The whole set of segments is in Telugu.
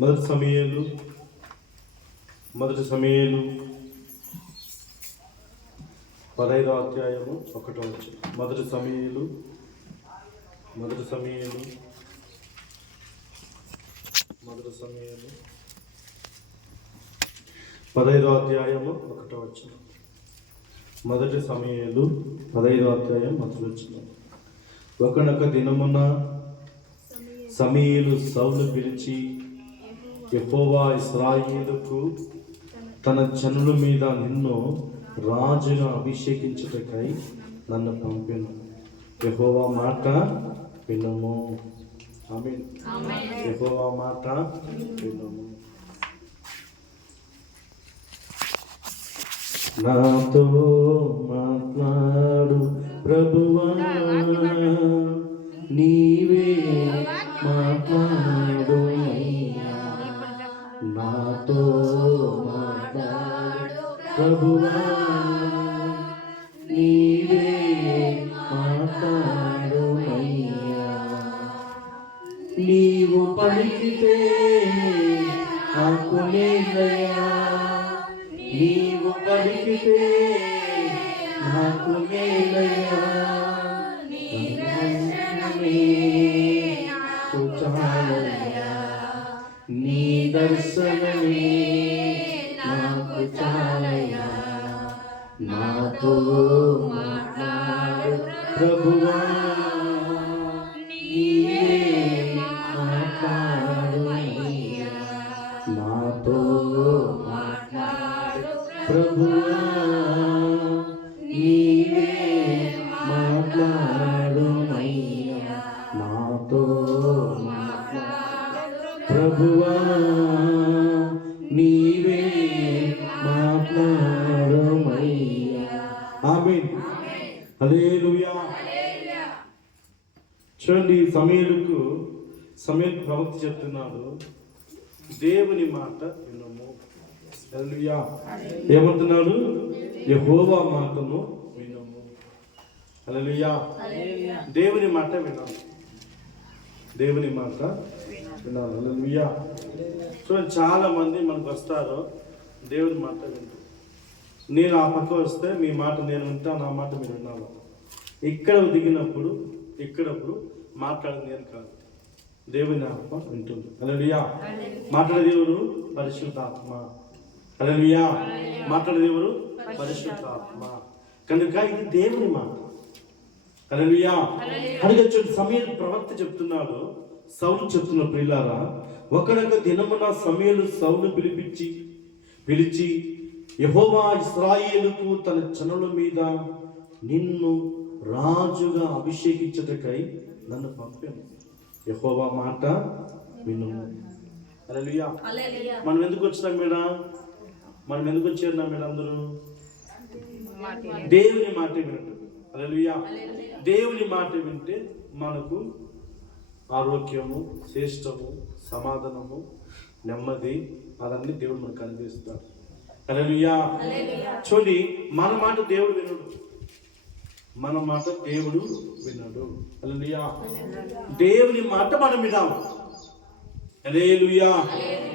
మొదటి సమూయేలు 15వ అధ్యాయము 1వ వచనం. మొదటి సమూయేలు 15వ అధ్యాయము 1వ వచనం. మొదటి సమూయేలు 15వ అధ్యాయం 1వ వచనం. ఒకనొక దినమున సమూయేలు సౌలు పిలిచి, యెహోవా ఇశ్రాయేలుకు తన జనుల మీద నిన్ను రాజుగా అభిషేకించుటకై నన్ను పంపెను. యెహోవా మాట వినుము. ఆమేన్. యెహోవా మాట వినుము. నాతో మాట్లాడు ప్రభువా, నీవే మాట్లాడు అయ్యా. నాతో మాట్లాడు ప్రభువా, నీవే మాట్లాడు అయ్యా. నీవు పలికితే నాకు మేలయ్యా, నీవు పలికితే నాకు మేలయ్యా. నీ దర్శనమే నాకు చాలయ్యా. నాతో మాట్లాడు ప్రభువా, నీవే మాట్లాడు అయ్యా. నాతో మాట్లాడు ప్రభువా, నీవే మాట్లాడు అయ్యా. నాతో ప్రభువా, నీవే మాట్లాడమయ్యా. ఆమేన్. హల్లెలూయా. చూడండి, సమూయేలు ప్రవక్త చెప్తున్నాడు, దేవుని మాట వినము. హల్లెలూయా. ఏమంటున్నాడు? యెహోవా మాటను వినము. హల్లెలూయా. దేవుని మాట వినాలి. దేవుని మాట వినాలి. హల్లెలూయా. చూడండి, చాలా మంది మనకు వస్తారు, దేవుని మాట వింటారు. నేను ఆ పక్క వస్తే మీ మాట నేను వింటాను, నా మాట మీరు వినాలి. ఇక్కడ దిగినప్పుడు మాట్లాడింది నేను కాదు, దేవుని ఆత్మ వింటుంది. హల్లెలూయా. మాట్లాడే దేవుడు పరిశుద్ధాత్మ. హల్లెలూయా. మాట్లాడే దేవుడు పరిశుద్ధాత్మ కనుక ఇది దేవుని మాట. హల్లెలూయా. కనుక సమూయేలు ప్రవక్త చెప్తున్నాడు, సౌలు చెప్తున్న ప్రియులారా, ఒకనొక దినమున సమూయేలు సౌలు పిలిచి యెహోవా ఇశ్రాయేలుకు తన జనుల మీద నిన్ను రాజుగా అభిషేకించుటకై నన్ను పంపాను. యెహోవా మాట వినుము. హల్లెలూయా. మనం ఎందుకు వచ్చాం మేడం? అందరూ దేవుని మాట వినట్టు. హల్లెలూయా. దేవుని మాట వింటే మనకు ఆరోగ్యము, శ్రేష్టము, సమాధానము, నెమ్మది, అదన్నీ దేవుడు మనకు అందిస్తాడు. హల్లెలూయా. చూడండి, మన మాట దేవుడు వినడు. హల్లెలూయా. దేవుని మాట మనం వినాలి. హల్లెలూయా.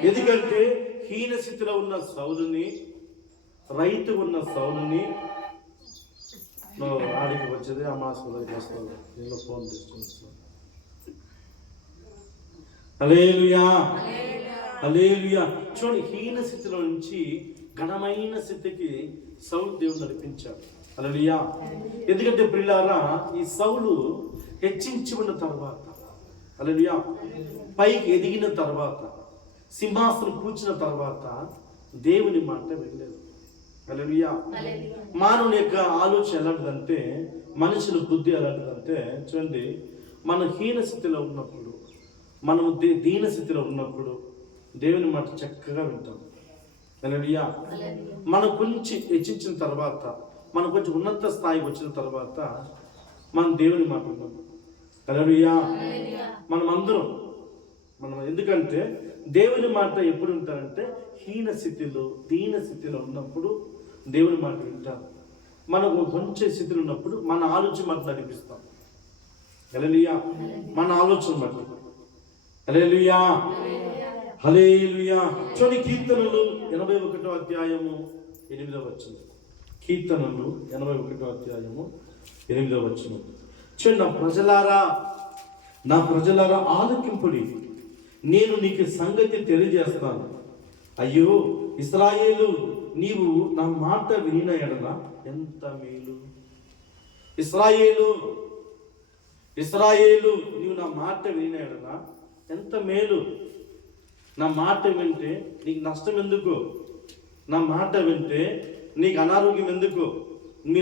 ఎందుకంటే హీన స్థితిలో ఉన్న సౌలుని, రైతు ఉన్న సౌలుని ఆడికి వచ్చేది అమాసంలోకి వస్తుంది. నేను ఫోన్ తీసుకుంటున్నాను. హల్లెలూయా. హల్లెలూయా. చూడండి, హీన స్థితిలో నుంచి ఘనమైన స్థితికి సౌలు దేవుడు నడిపించాడు. హల్లెలూయా. ఎందుకంటే ప్రియులారా, ఈ సౌలు హెచ్చించి ఉన్న తర్వాత, హల్లెలూయా, పైకి ఎదిగిన తర్వాత, సింహాసనం కూర్చున్న తర్వాత దేవుని మాట వినలేదు. హల్లెలూయా. మానవుని యొక్క ఆలోచన ఎలాంటిదంటే, మనుషుల బుద్ధి ఎలాంటిదంటే, చూడండి, మనం హీన స్థితిలో ఉన్నప్పుడు, మనము దీన స్థితిలో ఉన్నప్పుడు దేవుని మాట చక్కగా వింటాం. హల్లెలూయా. మనం కొంచెం హెచ్చించిన తర్వాత, మనం కొంచెం ఉన్నత స్థాయికి వచ్చిన తర్వాత మనం దేవుని మాట విన్నాం. హల్లెలూయా. మనం ఎందుకంటే దేవుని మాట ఎప్పుడు వింటారంటే హీన స్థితిలో, దీన స్థితిలో ఉన్నప్పుడు దేవుని మాట వింటారు. మనకు కొంచెం స్థితిలో ఉన్నప్పుడు మన ఆలోచన మాట నడిపిస్తాం. హల్లెలూయా. మన ఆలోచన మాట. హల్లెలూయా. హల్లెలూయా. చూడండి కీర్తనలు 81వ అధ్యాయము 8వ వచనం. కీర్తనలు 81వ అధ్యాయము 8వ వచనం. చూడండి, నా ప్రజలారా ఆలకింపుడి, నేను నీకు సంగతి తెలియజేస్తాను. అయ్యో ఇశ్రాయేలు, నీవు నా మాట వినిన ఎడల ఎంత మేలు. ఇశ్రాయేలు, నీవు నా మాట వినిన ఎడల ఎంత మేలు. నా మాట వింటే నీకు నష్టం ఎందుకు? నా మాట వింటే నీకు అనారోగ్యం ఎందుకు?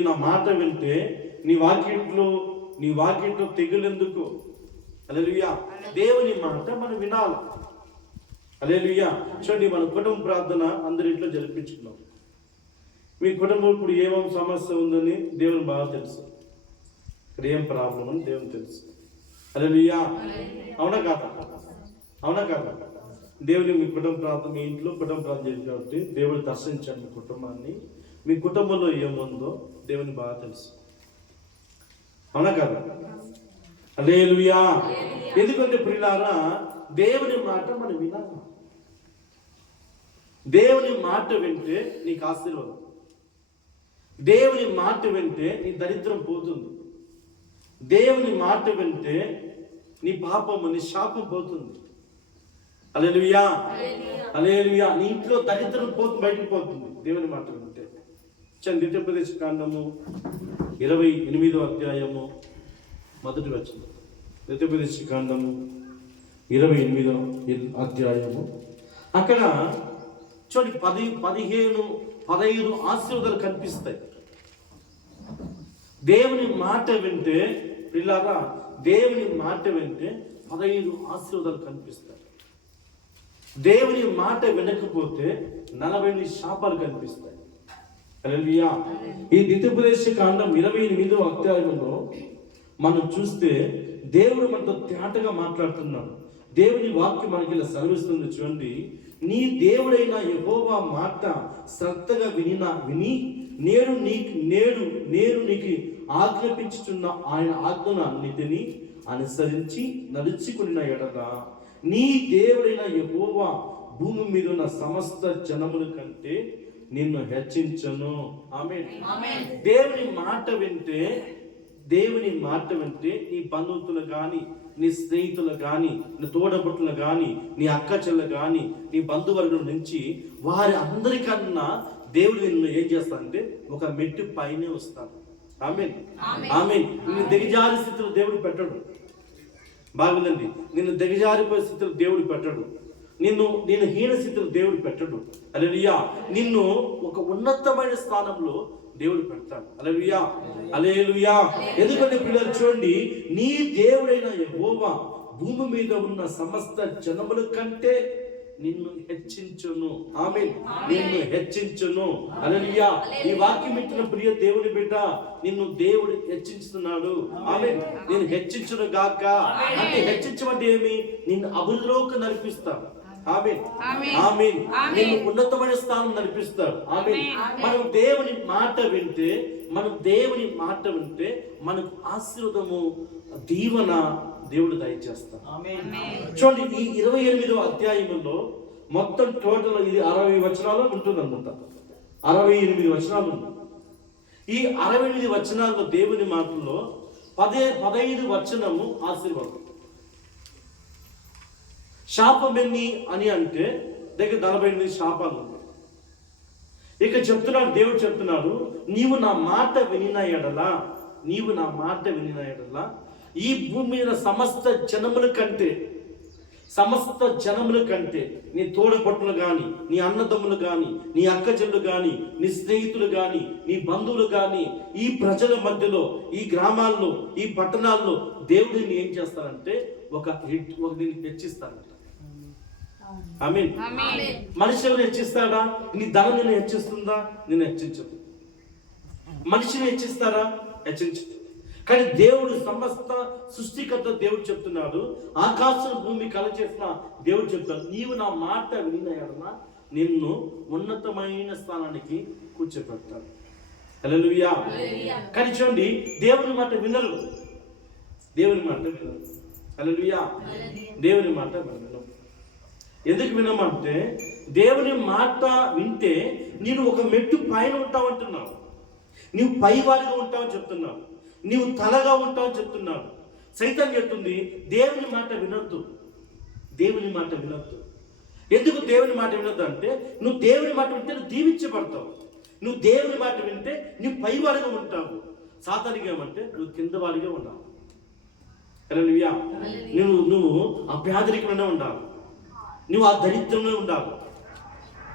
నా మాట వింటే నీ వాకిట్లో తెగులు ఎందుకు? హల్లెలూయా. దేవుని మాట మనం వినాలి. హల్లెలూయా. చూడండి, మన కుటుంబ ప్రార్థన అందరింట్లో జరిపించుకున్నాం. మీ కుటుంబం ఇప్పుడు ఏమేం సమస్య ఉందని దేవుని బాగా తెలుసు. ఇక్కడ ఏం ప్రాబ్లం అని దేవుని తెలుసు. హల్లెలూయా. అవునా కాదా? దేవుని మీ కుటుంబ ప్రార్థన, మీ ఇంట్లో కుటుంబ ప్రార్థన చేసి కాబట్టి దేవుని దర్శించండి మీ కుటుంబాన్ని. మీ కుటుంబంలో ఏముందో దేవుని బాగా తెలుసు. అవునా కదా? హల్లెలూయా. ఎందుకంటే ప్రియులారా, దేవుని మాట మనం వినాలి. దేవుని మాట వింటే నీకు ఆశీర్వాదం. దేవుని మాట వింటే నీ దరిద్రం పోతుంది. దేవుని మాట వింటే నీ పాపము, నీ శాపం పోతుంది. హల్లెలూయా. హల్లెలూయా. నీ ఇంట్లో దరిద్రం బయటకు పోతుంది దేవుని మాట వింటే. ద్వితీయోపదేశ కాండము 28వ అధ్యాయము 1వ వచనం. ద్వితీయోపదేశ కాండము 28వ అధ్యాయము. అక్కడ చూడండి, 15 ఆశీర్వాదాలు కనిపిస్తాయి. దేవుని మాట వింటే పిల్లగా, దేవుని మాట వింటే 15 ఆశీర్వాదాలు కనిపిస్తాయి. దేవుని మాట వినకపోతే 40 శాపాలు కనిపిస్తాయి. హల్లెలూయా. ఈ ద్వితీయోపదేశ కాండం 28వ అధ్యాయంలో మనం చూస్తే దేవుడు మనతో తేటగా మాట్లాడుతున్నాడు. దేవుని వాక్యం మనకి ఇలా సెలవిస్తుంది. చూడండి, నీ దేవుడైన యెహోవా మాట శ్రద్ధగా విని నేను నీకు ఆజ్ఞాపించుచున్న ఆయన ఆజ్ఞను అన్నిటినీ అనుసరించి నడుచుకున్న ఎడల నీ దేవుడైన యెహోవా భూమి మీద ఉన్న సమస్త జనముల కంటే నిన్ను హెచ్చించను. ఆమేన్. దేవుని మాట వింటే నీ బంధువులు కానీ, నీ స్నేహితులు కానీ, నీ తోడబుట్టులు కానీ, నీ అక్క చెల్లెలు కానీ, నీ బంధువర్గం నుంచి వారి అందరికన్నా దేవుడు నిన్ను ఏం చేస్తాడంటే ఒక మెట్టు పైనే వస్తాడు. ఆమేన్. నిన్ను దిగజారి స్థితిలో దేవుడు పెట్టడు. బాగుందండి. నిన్ను దిగజారిపోయే స్థితిలో దేవుడు పెట్టడు. నిన్ను హీన స్థితిలో దేవుడు పెట్టడు. హల్లెలూయా. నిన్ను ఒక ఉన్నతమైన స్థానంలో దేవుడు పెడతాడు. హల్లెలూయా. హల్లెలూయా. ఎందుకంటే పిల్లలు చూడండి, నీ దేవుడైన యెహోవా భూమి మీద ఉన్న సమస్త జనముల కంటే నిన్ను హెచ్చించును. ఆమేన్. నిన్ను హెచ్చించును. హల్లెలూయా. ఈ వాక్యం వింటున్న ప్రియ దేవుని బిడ్డ, నిన్ను దేవుడు హెచ్చించుతున్నాడు. ఆమేన్. నేను హెచ్చించును గాక అంటే హెచ్చించమంటే ఏమి? నిన్ను అభివృద్ధిలోకి నడిపిస్తాడు. ఆమేన్. నిన్ను ఉన్నతమైన స్థానం నడిపిస్తాడు. ఆమేన్. మనం దేవుని మాట వింటే మనకు ఆశీర్వాదము, దీవెన దేవుడు దయచేస్తాడు. చూడండి, ఈ 28వ అధ్యాయంలో మొత్తం టోటల్ ఇది 60 వచనాలు ఉంటుంది అనుకుంటా. 68 వచనాలు ఉన్నాయి. ఈ 68 వచనాల్లో దేవుని మాటల్లో 15 వచనము ఆశీర్వాదం. శాపం ఎన్ని అని అంటే దగ్గర 48 శాపాలు ఉన్నాయి. ఇక దేవుడు చెప్తున్నాడు, నీవు నా మాట వినిన ఎడల ఈ భూమి మీద సమస్త జనముల కంటే నీ తోడపట్టులు కానీ, నీ అన్నదమ్ములు కానీ, నీ అక్క చెల్లు కానీ, నీ స్నేహితులు కానీ, నీ బంధువులు కానీ, ఈ ప్రజల మధ్యలో, ఈ గ్రామాల్లో, ఈ పట్టణాల్లో దేవుడిని ఏం చేస్తారంటే ఒక దీన్ని హెచ్చిస్తారంట. ఆమేన్. మనిషి ఎవరు హెచ్చిస్తాడా? నీ ధనం నేను హెచ్చిస్తుందా? నేను హెచ్చించదు. మనిషిని హెచ్చిస్తారా? హెచ్చించదు. కానీ దేవుడు, సమస్త సృష్టికర్త దేవుడు చెప్తున్నాడు, ఆకాశం భూమి కలచేసిన దేవుడు చెప్తాడు, నీవు నా మాట వినిన ఎడల నిన్ను ఉన్నతమైన స్థానానికి కూర్చోబెడతాడు. హల్లెలూయా. కానీ చూడండి, దేవుని మాట వినరు. హల్లెలూయా. దేవుని మాట వినరు. ఎందుకు వినమంటే దేవుని మాట వింటే నేను ఒక మెట్టు పైన ఉంటావంటున్నావు, నీవు పైవాడిగా ఉంటావని చెప్తున్నావు, నీవు తలగా ఉంటావని చెప్తున్నావు. సైతాన్ చెప్తుంది దేవుని మాట వినొద్దు, దేవుని మాట వినొద్దు. ఎందుకు దేవుని మాట వినొద్దు అంటే నువ్వు దేవుని మాట వింటే నువ్వు దీవించబడతావు, నువ్వు దేవుని మాట వింటే నువ్వు పైవాడిగా ఉంటావు. సాతానికి ఏమంటే నువ్వు కిందవాడిగా ఉండాలి. నువ్వు ఆ పేదరికంలోనే ఉండాలి, నువ్వు ఆ దరిద్రంలో ఉండాలి,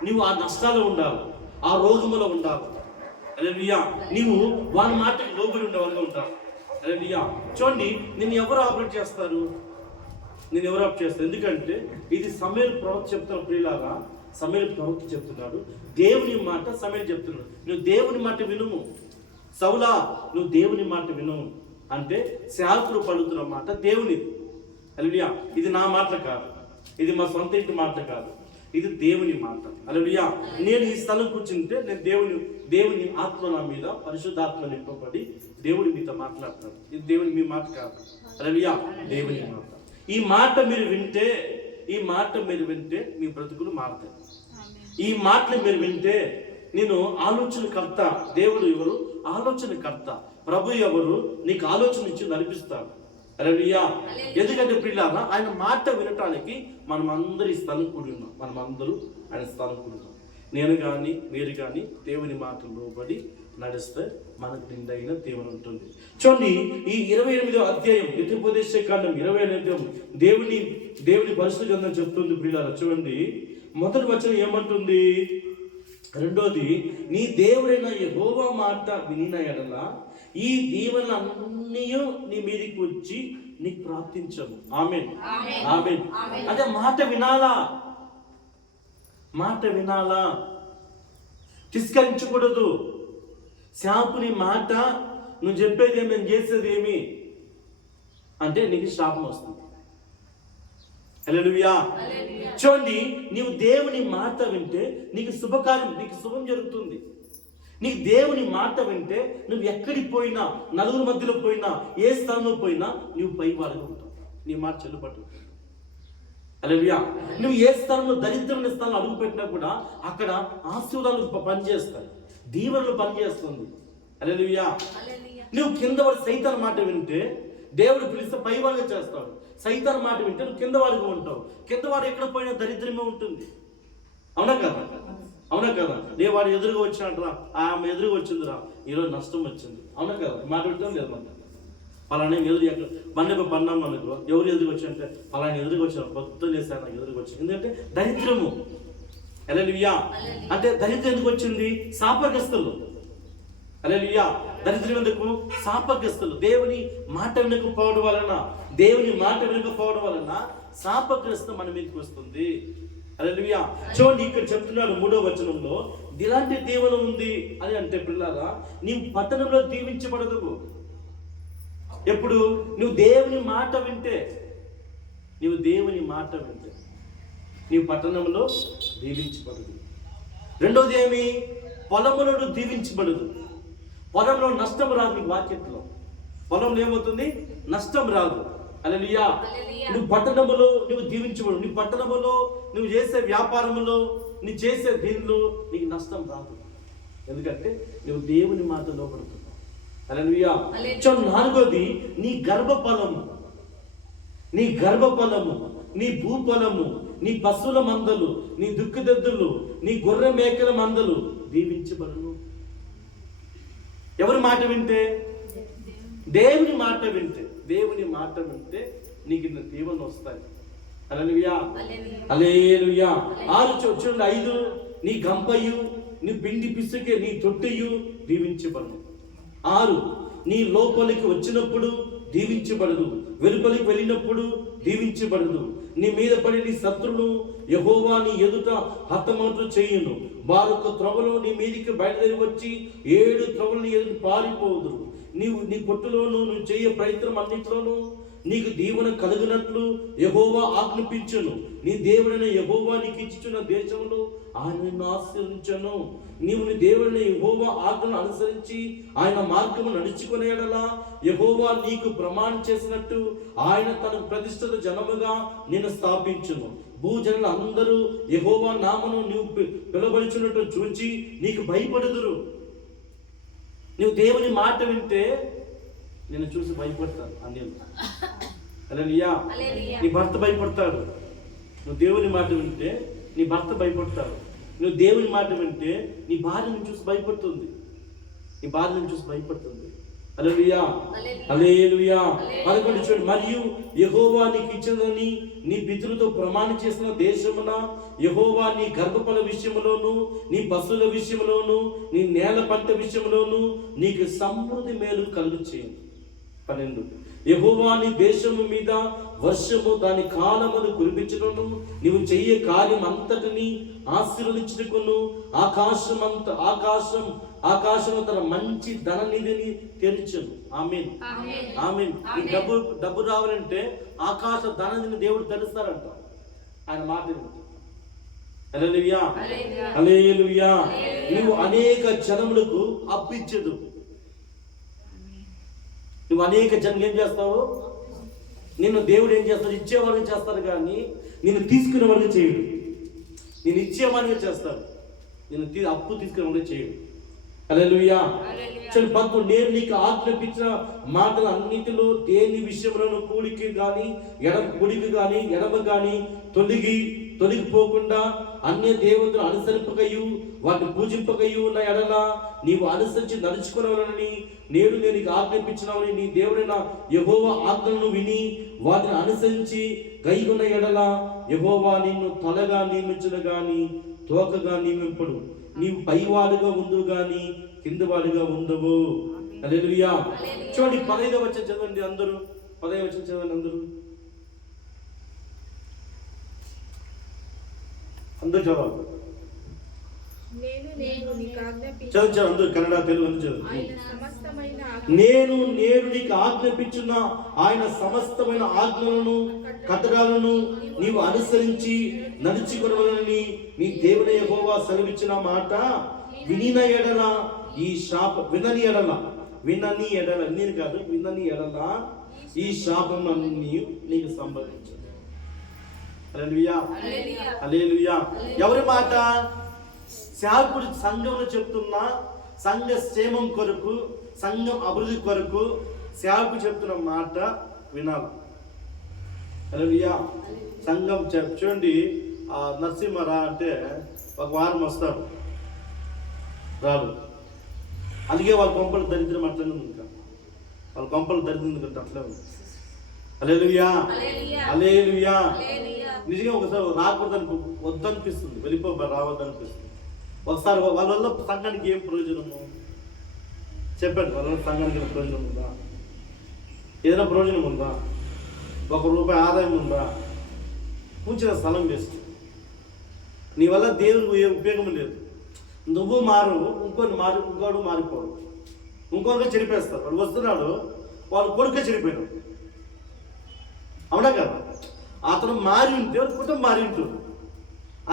నువ్వు ఆ నష్టాలు ఉండాలి, ఆ రోగములో ఉండాలి. హల్లెలూయా. నీవు వాని మాటకి లోబడి ఉండేవారుగా ఉంటావు. హల్లెలూయా. చూడండి, నిన్ను ఎవరు ఆపరేట్ చేస్తారు? నేను ఎవరు ఆప్ చేస్తాను? ఎందుకంటే ఇది సమూయేలు ప్రవక్త చెప్తున్న ప్రియులారా, సమూయేలు ప్రవక్త చెప్తున్నాడు దేవుని మాట. సమూయేలు చెప్తున్నాడు నువ్వు దేవుని మాట వినుము. సౌలా నువ్వు దేవుని మాట విను అంటే సేవకుడు పలుకుతున్న మాట దేవునిది. హల్లెలూయా. ఇది నా మాట కాదు, ఇది మా సొంత ఇంటి మాట కాదు, ఇది దేవుని మాట. హల్లెలూయా. నేను ఈ స్థలం కూర్చుంటే నేను దేవుని ఆత్మ నా మీద పరిశుద్ధాత్మ నింపబడి దేవుడి మీతో మాట్లాడతాడు. ఇది దేవుని మీ మాట కాదు. హల్లెలూయా. దేవుని మాట. ఈ మాట మీరు వింటే మీ బ్రతుకులు మారుతాయి. ఈ మాటలు మీరు వింటే నేను ఆలోచనకర్త. దేవుడు ఎవరు? ఆలోచనకర్త. ప్రభు ఎవరు? నీకు ఆలోచన ఇచ్చి నడిపిస్తాడు. హల్లెలూయా. ఎందుకంటే ప్రియులారా, ఆయన మాట వినటానికి మనం అందరూ ఈ స్థలం కూడి ఉన్నాం. మనం అందరూ ఆయన స్థలం కూడి ఉన్నాం. నేను కానీ మీరు కానీ దేవుని మాటలు లోబడి నడిస్తే మనకు నిండైన దేవుని ఉంటుంది. చూడండి, ఈ 28వ అధ్యాయం ద్వితీయోపదేశకాండం 28వ దేవుని పరిశుద్ధ గ్రంథం చెప్తుంది ప్రియులారా. చూడండి, మొదటి వచనం ఏమంటుంది? రెండోది, నీ దేవుడైన యెహోవా మాట వినిన ఎడల ఈ దీవెనలన్నీ నీ మీదకి వచ్చి నీకు ప్రార్థించము. ఆమేన్, ఆమేన్. అంటే మాట వినాలా, తిరస్కరించకూడదు. శాపుని మాట నువ్వు చెప్పేది ఏమి, నేను చేసేది ఏమి అంటే నీకు శాపం వస్తుంది. హల్లెలూయా. చూడండి, నీవు దేవుని మాట వింటే నీకు శుభకార్యం, నీకు శుభం జరుగుతుంది. నీకు దేవుని మాట వింటే నువ్వు ఎక్కడికి పోయినా, నలుగురు మధ్యలో పోయినా, ఏ స్థలంలో పోయినా నువ్వు పైవాడుగా ఉంటావు. నీ మాట చెల్లుబట్టు. హల్లెలూయా. నువ్వు ఏ స్థలంలో దరిద్రమైన స్థలంలో అడుగు పెట్టినా కూడా అక్కడ ఆశీర్వాదాలు పనిచేస్తాయి, దీవెనలు పనిచేస్తుంది. హల్లెలూయా. నువ్వు కింద వాడు సైతాన్ మాట వింటే దేవుడు పిలిస్తే పైవాడుగా చేస్తాడు. సైతాన్ మాట వింటే నువ్వు కిందవాడిగా ఉంటావు. కిందవాడు ఎక్కడ పోయినా దరిద్రమే ఉంటుంది. అవునా కదా? అవునా కదా? నే వాడు ఎదురుగా వచ్చినట్రా, ఆమె ఎదురుగా వచ్చిందిరా, ఈరోజు నష్టం వచ్చింది. అవునా కదా? మాట వింటాం లేదు మన పలానా ఎదురు ఎక్కడ బండి పన్నాం మనకు ఎవరు ఎదురుగా వచ్చారంటే పలానా ఎదురుగా వచ్చారు, పొద్దునేసారు నాకు ఎదురుగా వచ్చింది. ఎందుకంటే దరిద్రము. హల్లెలూయా. అంటే దరిద్రం ఎందుకు వచ్చింది? శాపగ్రస్తులు. హల్లెలూయా. దరిద్రం ఎందుకు? శాపగ్రస్తులు. దేవుని మాట వినకపోవడం వలన శాపగ్రస్తం మన మీదకి వస్తుంది. హల్లెలూయా. చూడండి, ఇక్కడ చెప్తున్నాడు 3వ వచనంలో, ఇలాంటి దీవెన ఉంది అని అంటే పిల్లరా, నీవు పట్టణంలో దీవించబడదు. ఎప్పుడు? నువ్వు దేవుని మాట వింటే నీవు పట్టణంలో దీవించబడదు. రెండోది ఏమి? పొలంలో దీవించబడదు. పొలంలో నష్టం రాదు. నీకు వాక్యంలో పొలంలో ఏమవుతుంది? నష్టం రాదు. హల్లెలూయా. నువ్వు పట్టణములో నువ్వు దీవించబడు. నీ పట్టణములో నువ్వు చేసే వ్యాపారములో నువ్వు చేసే దీనిలో నీకు నష్టం రాదు. ఎందుకంటే నువ్వు దేవుని మాట లోబడుతున్నావు. హల్లెలూయా. 4వది, నీ గర్భఫలము, నీ భూఫలము, నీ పశువుల మందలు, నీ దుక్కుదెద్దులు, నీ గొర్రె మేకల మందలు దీవించబడును. ఎవరి మాట వింటే? దేవుని మాట వింటే నీకు దీవెనలు వస్తాయి. హల్లెలూయా. హల్లెలూయా. 5 నీ గంపయు, నీ పిండి పిసుకే, నీ తొట్టెయు దీవించబడును. 6 నీ లోపలికి వచ్చినప్పుడు దీవించబడదు, వెలుపలికి వెళ్ళినప్పుడు దీవించబడదు. నీ మీద పడి నీ శత్రువును యెహోవా నీ ఎదుట హతమౌటు చేయును. వారొక త్రోవలో నీ మీదికి బయలుదేరి వచ్చి 7 త్రోవలు నీ ఎదుట పారిపోదురు. నీవు నీ కొట్టులోను నువ్వు చేయ ప్రయత్నం అన్నిట్లోనూ నీకు దీవెన కలుగునట్లు యెహోవా ఆజ్ఞాపించును. నీ దేవుడైన యెహోవా నీకు ఇచ్చుచున్న దేశంలో ఆయన నిన్ను ఆశీర్వదించును. నీవు నీ దేవుడైన యెహోవా ఆజ్ఞను అనుసరించి ఆయన మార్గము నడుచుకునే యెడల యెహోవా నీకు ప్రమాణం చేసినట్టు ఆయన తన ప్రతిష్ఠిత జనముగా నిన్ను స్థాపించును. భూజనులు అందరూ యెహోవా నామమును నీవు పిలువబడుచున్నట్టు చూచి నీకు భయపడుదురు. నువ్వు దేవుని మాట వింటే నిన్ను చూసి భయపడతారు అన్యులు. హల్లెలూయా. నీ భర్త భయపడతాడు. నువ్వు దేవుని మాట వింటే నీ భర్త భయపడతాడు. నువ్వు దేవుని మాట వింటే నీ భార్యను చూసి భయపడుతుంది. నీ భార్యను చూసి భయపడుతుంది. హల్లెలూయా, హల్లెలూయా. 11 చూడు, మరియు యెహోవా నీకు ఇచ్చినదని నీ పితరులతో ప్రమాణం చేసిన దేశమున యెహోవా నీ గర్భఫల విషయంలోను, నీ పశువుల విషయంలోను, నీ నేల పంట విషయంలోను నీకు సమృద్ధి మేలు కలుగు చేయండి. 12 యెహోవా నీ దేశము మీద వర్షము దాని కాలమును కురిపించుటను, నీవు చెయ్యే కార్యం అంతటిని ఆశీర్వదించుటకును ఆకాశం తన మంచి ధన నిధిని తెరిచెను. ఆమేన్, ఆమేన్. ఈ డబ్బు రావాలంటే ఆకాశ ధన నిధిని దేవుడు తెరుస్తారంట. ఆయన మాట హల్లెలూయా, హల్లెలూయా. నీవు అనేక జనములకు అప్పిచ్చదు. నువ్వు అనేక జనం ఏం చేస్తావు? నిన్ను దేవుడు ఏం చేస్తాడు? ఇచ్చేవాడిని చేస్తాడు, కానీ నిన్ను తీసుకునే వాడిని చేయడు. నేను ఇచ్చేవాడిని చేస్తాడు, నేను అప్పు తీసుకునే వాడిని చేయడు. హల్లెలూయా. నేను నీకు ఆజ్ఞాపించిన మాటలు అన్నిటిలో దేని విషయంలోనూ కూడికి కానీ ఎడమ కానీ తొలగిపోకుండా అన్య దేవతలు అనుసరింపకయు వాటిని పూజింపకయు ఉన్న ఎడల నీవు అనుసరించి నడుచుకునేవాలని నేను నీకు ఆజ్ఞాపించినావని నీ దేవుడైన యెహోవా ఆజ్ఞలను విని వాటిని అనుసరించి గైకొన్న ఎడల యెహోవా నిన్ను తలగా నియమించును గాని తోకగా నియమింపడు. నీవు పైవాడుగా ఉండు గాని కిందవాడుగా ఉండవు. హల్లెలూయా. చూడండి 15వ వచనం చదవండి అందరూ. 15వ వచనం చదవండి అందరూ. అందరూ చదవాలి. చదువు అందరూ, కన్నడ తెలుగు అందరూ చదువు. నేను నీకు ఆజ్ఞాపించిన ఆయన సమస్తమైన ఆజ్ఞలను కట్టడాలను నీవు అనుసరించి నడుచుకొనవలెనని నీ దేవుని యెహోవా సెలవిచ్చిన మాట వినిన ఎడల ఈ వినని ఎడల నేను కాదు, వినని ఎడల ఈ శాపం నీకు సంభవించదు. హల్లెలూయా, హల్లెలూయా. ఎవరి మాట? సేవకుడు సంఘంలో చెప్తున్నా, సంఘ క్షేమం కొరకు, సంఘం అభివృద్ధి కొరకు సేవకు చెప్తున్న మాట వినాలి. హల్లెలూయా. సంఘం చూడండి, నరసింహరా అంటే ఒక వారం వస్తాడు, రాడు. అందుకే వాళ్ళ కొంపలు దరిద్రం అట్లనే ఉంది. ఇంకా వాళ్ళ కొంపలు దరిద్రం కంటే అట్లే ఉంది. హల్లెలూయా, హల్లెలూయా. నిజంగా ఒకసారి రాకూడదని వద్దనిపిస్తుంది, రావద్దనిపిస్తుంది. ఒకసారి వాళ్ళ వల్ల సంఘానికి ఏం ప్రయోజనము చెప్పండి. వాళ్ళ వల్ల సంఘానికి ఏం ప్రయోజనం ఉందా? ఏదైనా ప్రయోజనం ఉందా? ₹1 ఆదాయం ఉందా? కూర్చున్న స్థలం వేస్ట్. నీ వల్ల దేవునికి ఏ ఉపయోగం లేదు. నువ్వు మారు, ఇంకోడు మారిపోడు, ఇంకొకరు చెరిపేస్తారు. వాడు వస్తున్నాడు, వాళ్ళు కొడుకే చెడిపోయినాడు. అవునా కదా? అతను మారి ఉంటే కుటుంబం మారి ఉంటుంది.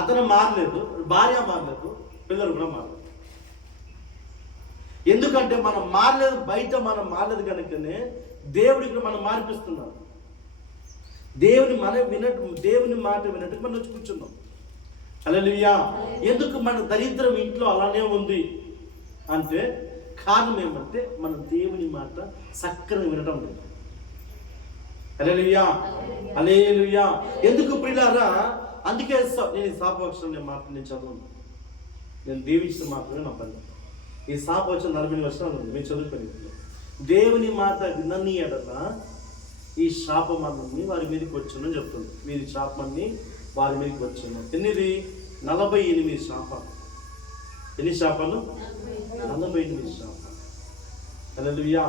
అతను మారలేదు, భార్య మారలేదు, పిల్లలు కూడా మారలేదు. ఎందుకంటే మనం మారలేదు, బయట మనం మారలేదు కనుకనే దేవుడికి మనం మార్పిస్తున్నాం. దేవుని మాట వినట్టు మనం వచ్చి కూర్చున్నాం. హల్లెలూయా. ఎందుకు మన దరిద్రం ఇంట్లో అలానే ఉంది అంటే కారణం ఏమంటే మనం దేవుని మాట చక్కగా వినటం లేదు. హల్లెలూయా, హల్లెలూయా. ఎందుకు ప్రియులారా? అందుకే నేను శాపవచనం నేను చదవను, నేను దీవించిన మాత్రమే నా పని. ఈ శాపవచనం 40 వర్షాలు ఉంది, మీరు చదువుకుని. దేవుని మాట వినని ఎడల ఈ శాపమన్నీ వారి మీదకి వచ్చునని చెప్తుంది. వీరి శాపమన్నీ వారి మీదకి వచ్చును. ఎన్నిది? 48 శాపాలు. ఎన్ని శాపాలు? 48 శాపాలు. హల్లెలూయా.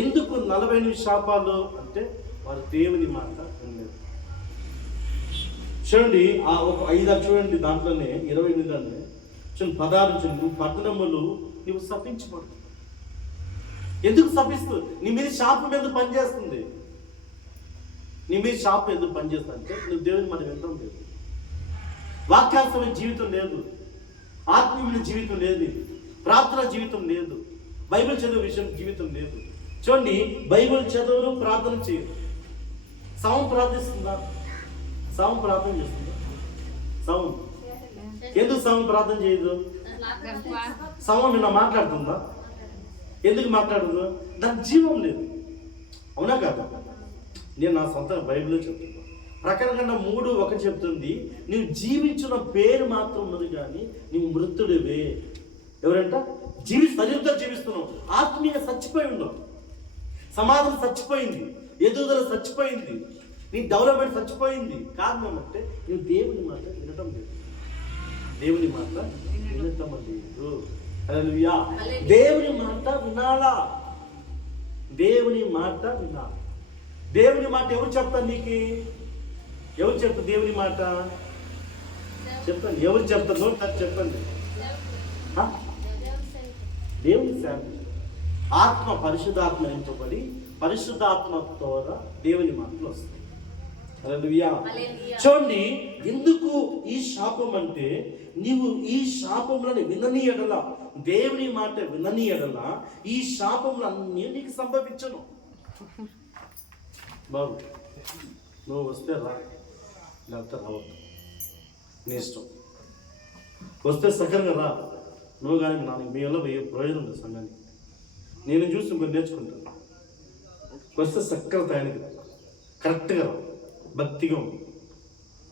ఎందుకు 48 శాపాలు అంటే వారు దేవుని మాట వినలేదు. చూడండి, ఒక 5 చూడండి, దాంట్లోనే 28 చూడండి 16 చూడండి. పట్టణములు నువ్వు శపించబడు. ఎందుకు శపిస్తూ? నీ మీద శాపం ఎందుకు పనిచేస్తుంది? నీ మీద శాపం ఎందుకు పనిచేస్తుంది అంటే నువ్వు దేవుని మాట వినడం లేదు, వాక్యాసమైన జీవితం లేదు, ఆత్మీయమైన జీవితం లేదు, ప్రార్థన జీవితం లేదు, బైబిల్ చదువు విషయం జీవితం లేదు. చూడండి, బైబిల్ చదువును, ప్రార్థన చేయదు. సమం ప్రార్థిస్తుందా? సౌండ్ ప్రార్థన చేస్తుందా? సౌండ్ ఎందుకు సౌండ్ ప్రార్థన చేయదు? సౌండ్ నిన్న మాట్లాడుతుందా? ఎందుకు మాట్లాడదు? దానికి జీవం లేదు. అవునా కాదా? నేను నా సొంత బైబిల్లో చెప్తున్నా. ప్రకటన 3:1 చెప్తుంది, నీవు జీవించిన పేరు మాత్రం ఉన్నది కానీ నీవు మృతుడివే. ఎవరంట? శరీరంతో జీవిస్తున్నావు, ఆత్మీయంగా చచ్చిపోయి ఉన్నావు. సమాజం చచ్చిపోయింది, ఎదుగుదల చచ్చిపోయింది, నీ డెవలప్మెంట్ చచ్చిపోయింది. కారణం అంటే నువ్వు దేవుని మాట వినటం లేదు. దేవుని మాట వినటం లేదు. హల్లెలూయా. దేవుని మాట వినాలా? దేవుని మాట వినాలి. దేవుని మాట ఎవరు చెప్తారు నీకు? ఎవరు చెప్తారు దేవుని మాట? చెప్పండి, ఎవరు చెప్తారు? నోట్ నాకు చెప్పండి. దేవుని సేవకుడు, ఆత్మ పరిశుద్ధాత్మ నింపబడి పరిశుద్ధాత్మ ద్వారా దేవుని మాటలు వస్తాయి. హల్లెలూయా. చూడండి, ఎందుకు ఈ శాపం అంటే, నీవు ఈ శాపములను వినని ఎడల, దేవుని మాట వినని ఎడల ఈ శాపములన్నీ నీకు సంభవించను. బాబు, నువ్వు వస్తే రా, లేకపోతే రావద్దు, నీ ఇష్టం. వస్తే సకరంగా రా, నువ్వు కానీ నాకు మీ వల్ల ప్రయోజనం ఉంది సంఘానికి. నేను చూసి ఇంకొక నేర్చుకుంటాను. వస్తే సక్కర తయానికి రా, కరెక్ట్గా రా, భక్తిగా ఉంది.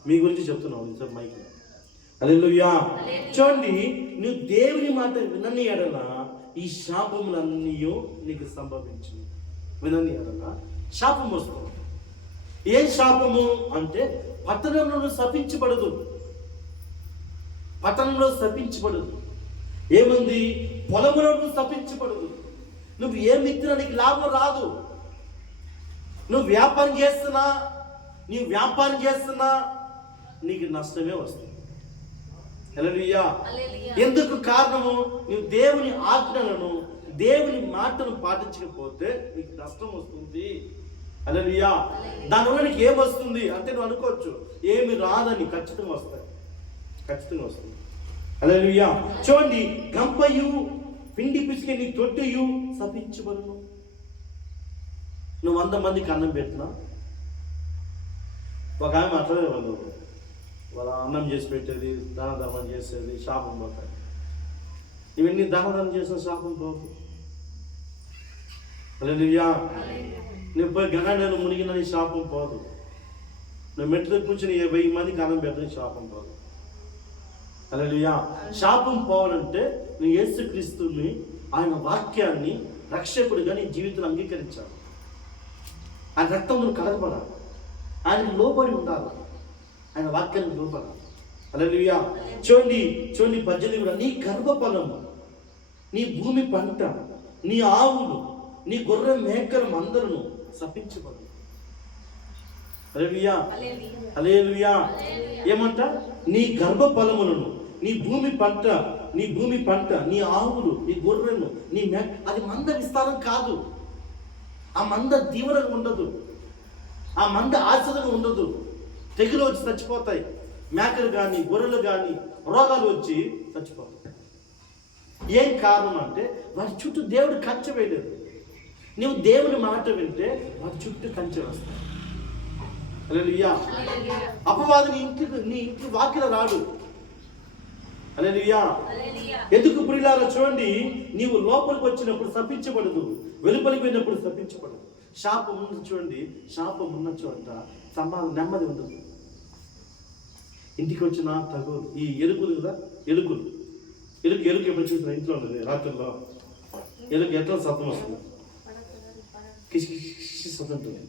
మీ గురించి చెప్తున్నావు సార్ మైకి. హల్లెలూయా. చూడండి, నువ్వు దేవుని మాట వినని ఎడల ఈ శాపములన్నీ నీకు సంభవించు. వినని ఎడల శాపం వస్తుంది. ఏ శాపము అంటే, పట్టణంలో శపించబడదు. పట్టణంలో శపించబడదు. ఏముంది? పొలంలో శపించబడదు. నువ్వు ఏం విత్తినా నీకు లాభం రాదు. నువ్వు వ్యాపారం చేస్తున్నా నీకు నష్టమే వస్తుంది. హల్లెలూయా. ఎందుకు? కారణము, నువ్వు దేవుని ఆజ్ఞలను, దేవుని మాటను పాటించకపోతే నీకు నష్టం వస్తుంది. హల్లెలూయా. దానివల్ల నీకు ఏమొస్తుంది అంటే నువ్వు అనుకోవచ్చు, ఏమి రాదని. ఖచ్చితంగా వస్తాయి, ఖచ్చితంగా వస్తుంది. హల్లెలూయా. చూడండి, గంపయు పిండి పిసికే నీ తొట్టియు శపించబడును. నువ్వు 100 మందికి అన్నం పెట్టినా, ఒక ఆమె అట్లనే వాళ్ళ అన్నం చేసి పెట్టేది, దాన ధర్మం చేసేది, శాపం పోతాయి. ఇవన్నీ దాన ధర్మం చేసిన శాపం పోదు. హల్లెలూయా. నువ్వు పోయి గంగానదిలో మునిగిన నీ శాపం పోదు. నువ్వు మెట్లు కూర్చొని 1000 మందికి అన్నం పెట్టిన శాపం పోదు. హల్లెలూయా. శాపం పోవాలంటే నువ్వు యేసుక్రీస్తుని, ఆయన వాక్యాన్ని రక్షకుడిగా నీ జీవితంలో అంగీకరించాలి. ఆయన రక్తం నువ్వు కలగబడాలి, ఆయనకు లోబడి ఉండాలి, ఆయన వాక్యానికి లోబడాలి. హల్లెలూయా. చూడండి 18 కూడా, నీ గర్భఫలము, నీ భూమి పంట, నీ ఆవులు, నీ గొర్రె మేకలు అందరూ శపించబడు. హల్లెలూయా. హల్లెలూయా. ఏమంట? నీ గర్భఫలములను, నీ భూమి పంట, నీ ఆవులు, నీ గొర్రెను, నీ మేక. అది మంద విస్తారం కాదు. ఆ మంద దీవెనగా ఉండదు, ఆ మంద ఆశ్రదంగా ఉండదు. తెగులు వచ్చి చచ్చిపోతాయి. మేకలు కానీ గొర్రెలు కానీ రోగాలు వచ్చి చచ్చిపోతాయి. ఏం కారణం అంటే, వాటి చుట్టూ దేవుడు కంచె వేయలేదు. నువ్వు దేవుని మాట వింటే వాటి చుట్టూ కంచె వస్తాయి. హల్లెలూయా. అపవాది నీ ఇంటి వాకిల రాడు. హల్లెలూయా. ఎందుకు ప్రియులారా? చూడండి, నీవు లోపలికి వచ్చినప్పుడు శపించబడదు, వెలుపలికి వెళ్ళినప్పుడు శపించబడదు. శాపం ఉన్న చూడండి, శాపం ఉన్న చోట నెమ్మది ఉండదు. ఇంటికి వచ్చిన తగు ఈ ఎలుకలు కదా, ఎలుక ఎప్పుడు చూసిన ఇంట్లో ఉండదు. రాత్రుల్లో ఎలుక ఎట్లా శబ్దం వస్తుంది, కిసి శబ్దం ఉంటుంది.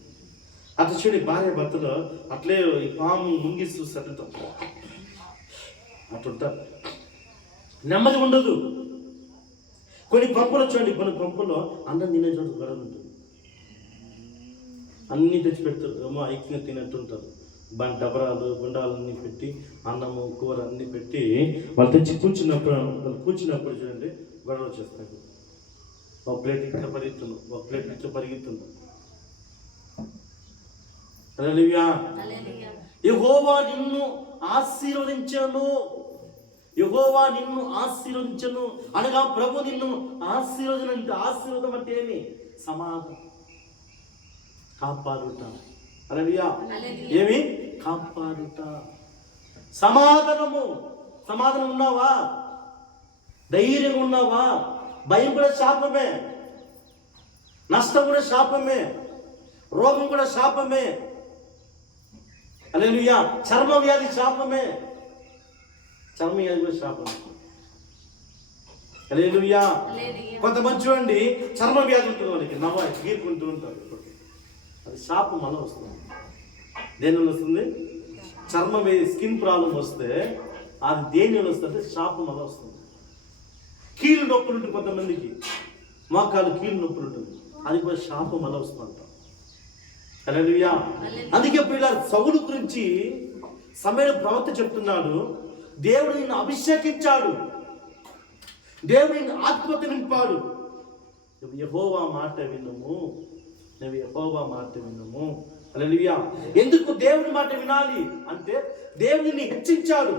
అట్లా చూడండి, భార్య భర్తలో అట్లే పాము ముంగిస్తూ సత్తుతాం, అట్లుంటారు. నెమ్మది ఉండదు. కొన్ని పంపులు చూడండి, కొన్ని పంపుల్లో అన్నం తినే చోట గొడవ ఉంటుంది. అన్నీ తెచ్చి పెడతారు, ఏమో ఐక్యంగా తినట్టుంటారు. డబరాలు గుండాలన్నీ పెట్టి, అన్నము కూర అన్నీ పెట్టి వాళ్ళు తెచ్చి కూర్చున్నప్పుడు చూడండి గొడవ చేస్తారు. ఒక ప్లేట్ ఇట్లా పరిగెత్తున్నాం, ఒక ప్లేట్ ఇట్లా పరిగెత్తున్నాం. హల్లెలూయా. యెహోవా నిన్ను ఆశీర్వదించను, యెహోవా నిన్ను ఆశీర్వదించను అనగా ప్రభు నిన్ను ఆశీర్వదం అంటే ఏమి? సమాధానం, కాపాడుట, హల్లెలూయా. ఏమి కాపాడుట. సమాధానం ఉన్నావా? ధైర్యంగా ఉన్నావా? భయం కూడా శాపమే, నష్టం కూడా శాపమే, రోగం కూడా శాపమే. హల్లెలూయా. చర్మ వ్యాధి శాపమే, చర్మ వ్యాధి కూడా శాపమే. హల్లెలూయా. కొంతమంది చూడండి, చర్మ వ్యాధి ఉంటుంది వాళ్ళకి, గీరుకుంటూ ఉంటారు. అది శాపం వల్ల వస్తుంది. దేని వల్ల వస్తుంది? చర్మ స్కిన్ ప్రాబ్లం వస్తే అది దేని వల్ల వస్తుంది? శాపం వల్ల వస్తుంది. కీళ్ళు నొప్పులు ఉంటుంది కొంతమందికి, మోకాలు కీళ్ళు నొప్పులు ఉంటుంది, అది కూడా శాపం వల్ల వస్తుందంట. హల్లెలూయా. అందుకే పిల్లలు సౌలు గురించి సమూయేలు ప్రవక్త చెప్తున్నాడు, దేవుడు నిన్ను అభిషేకించాడు, దేవుడు నిన్ను ఆత్మతో నింపాడు. నువ్వు యెహోవా మాట వినుము, నువ్వు యెహోవా మాట వినుము. హల్లెలూయా. ఎందుకు దేవుని మాట వినాలి అంటే, దేవుడిని హెచ్చించాడు,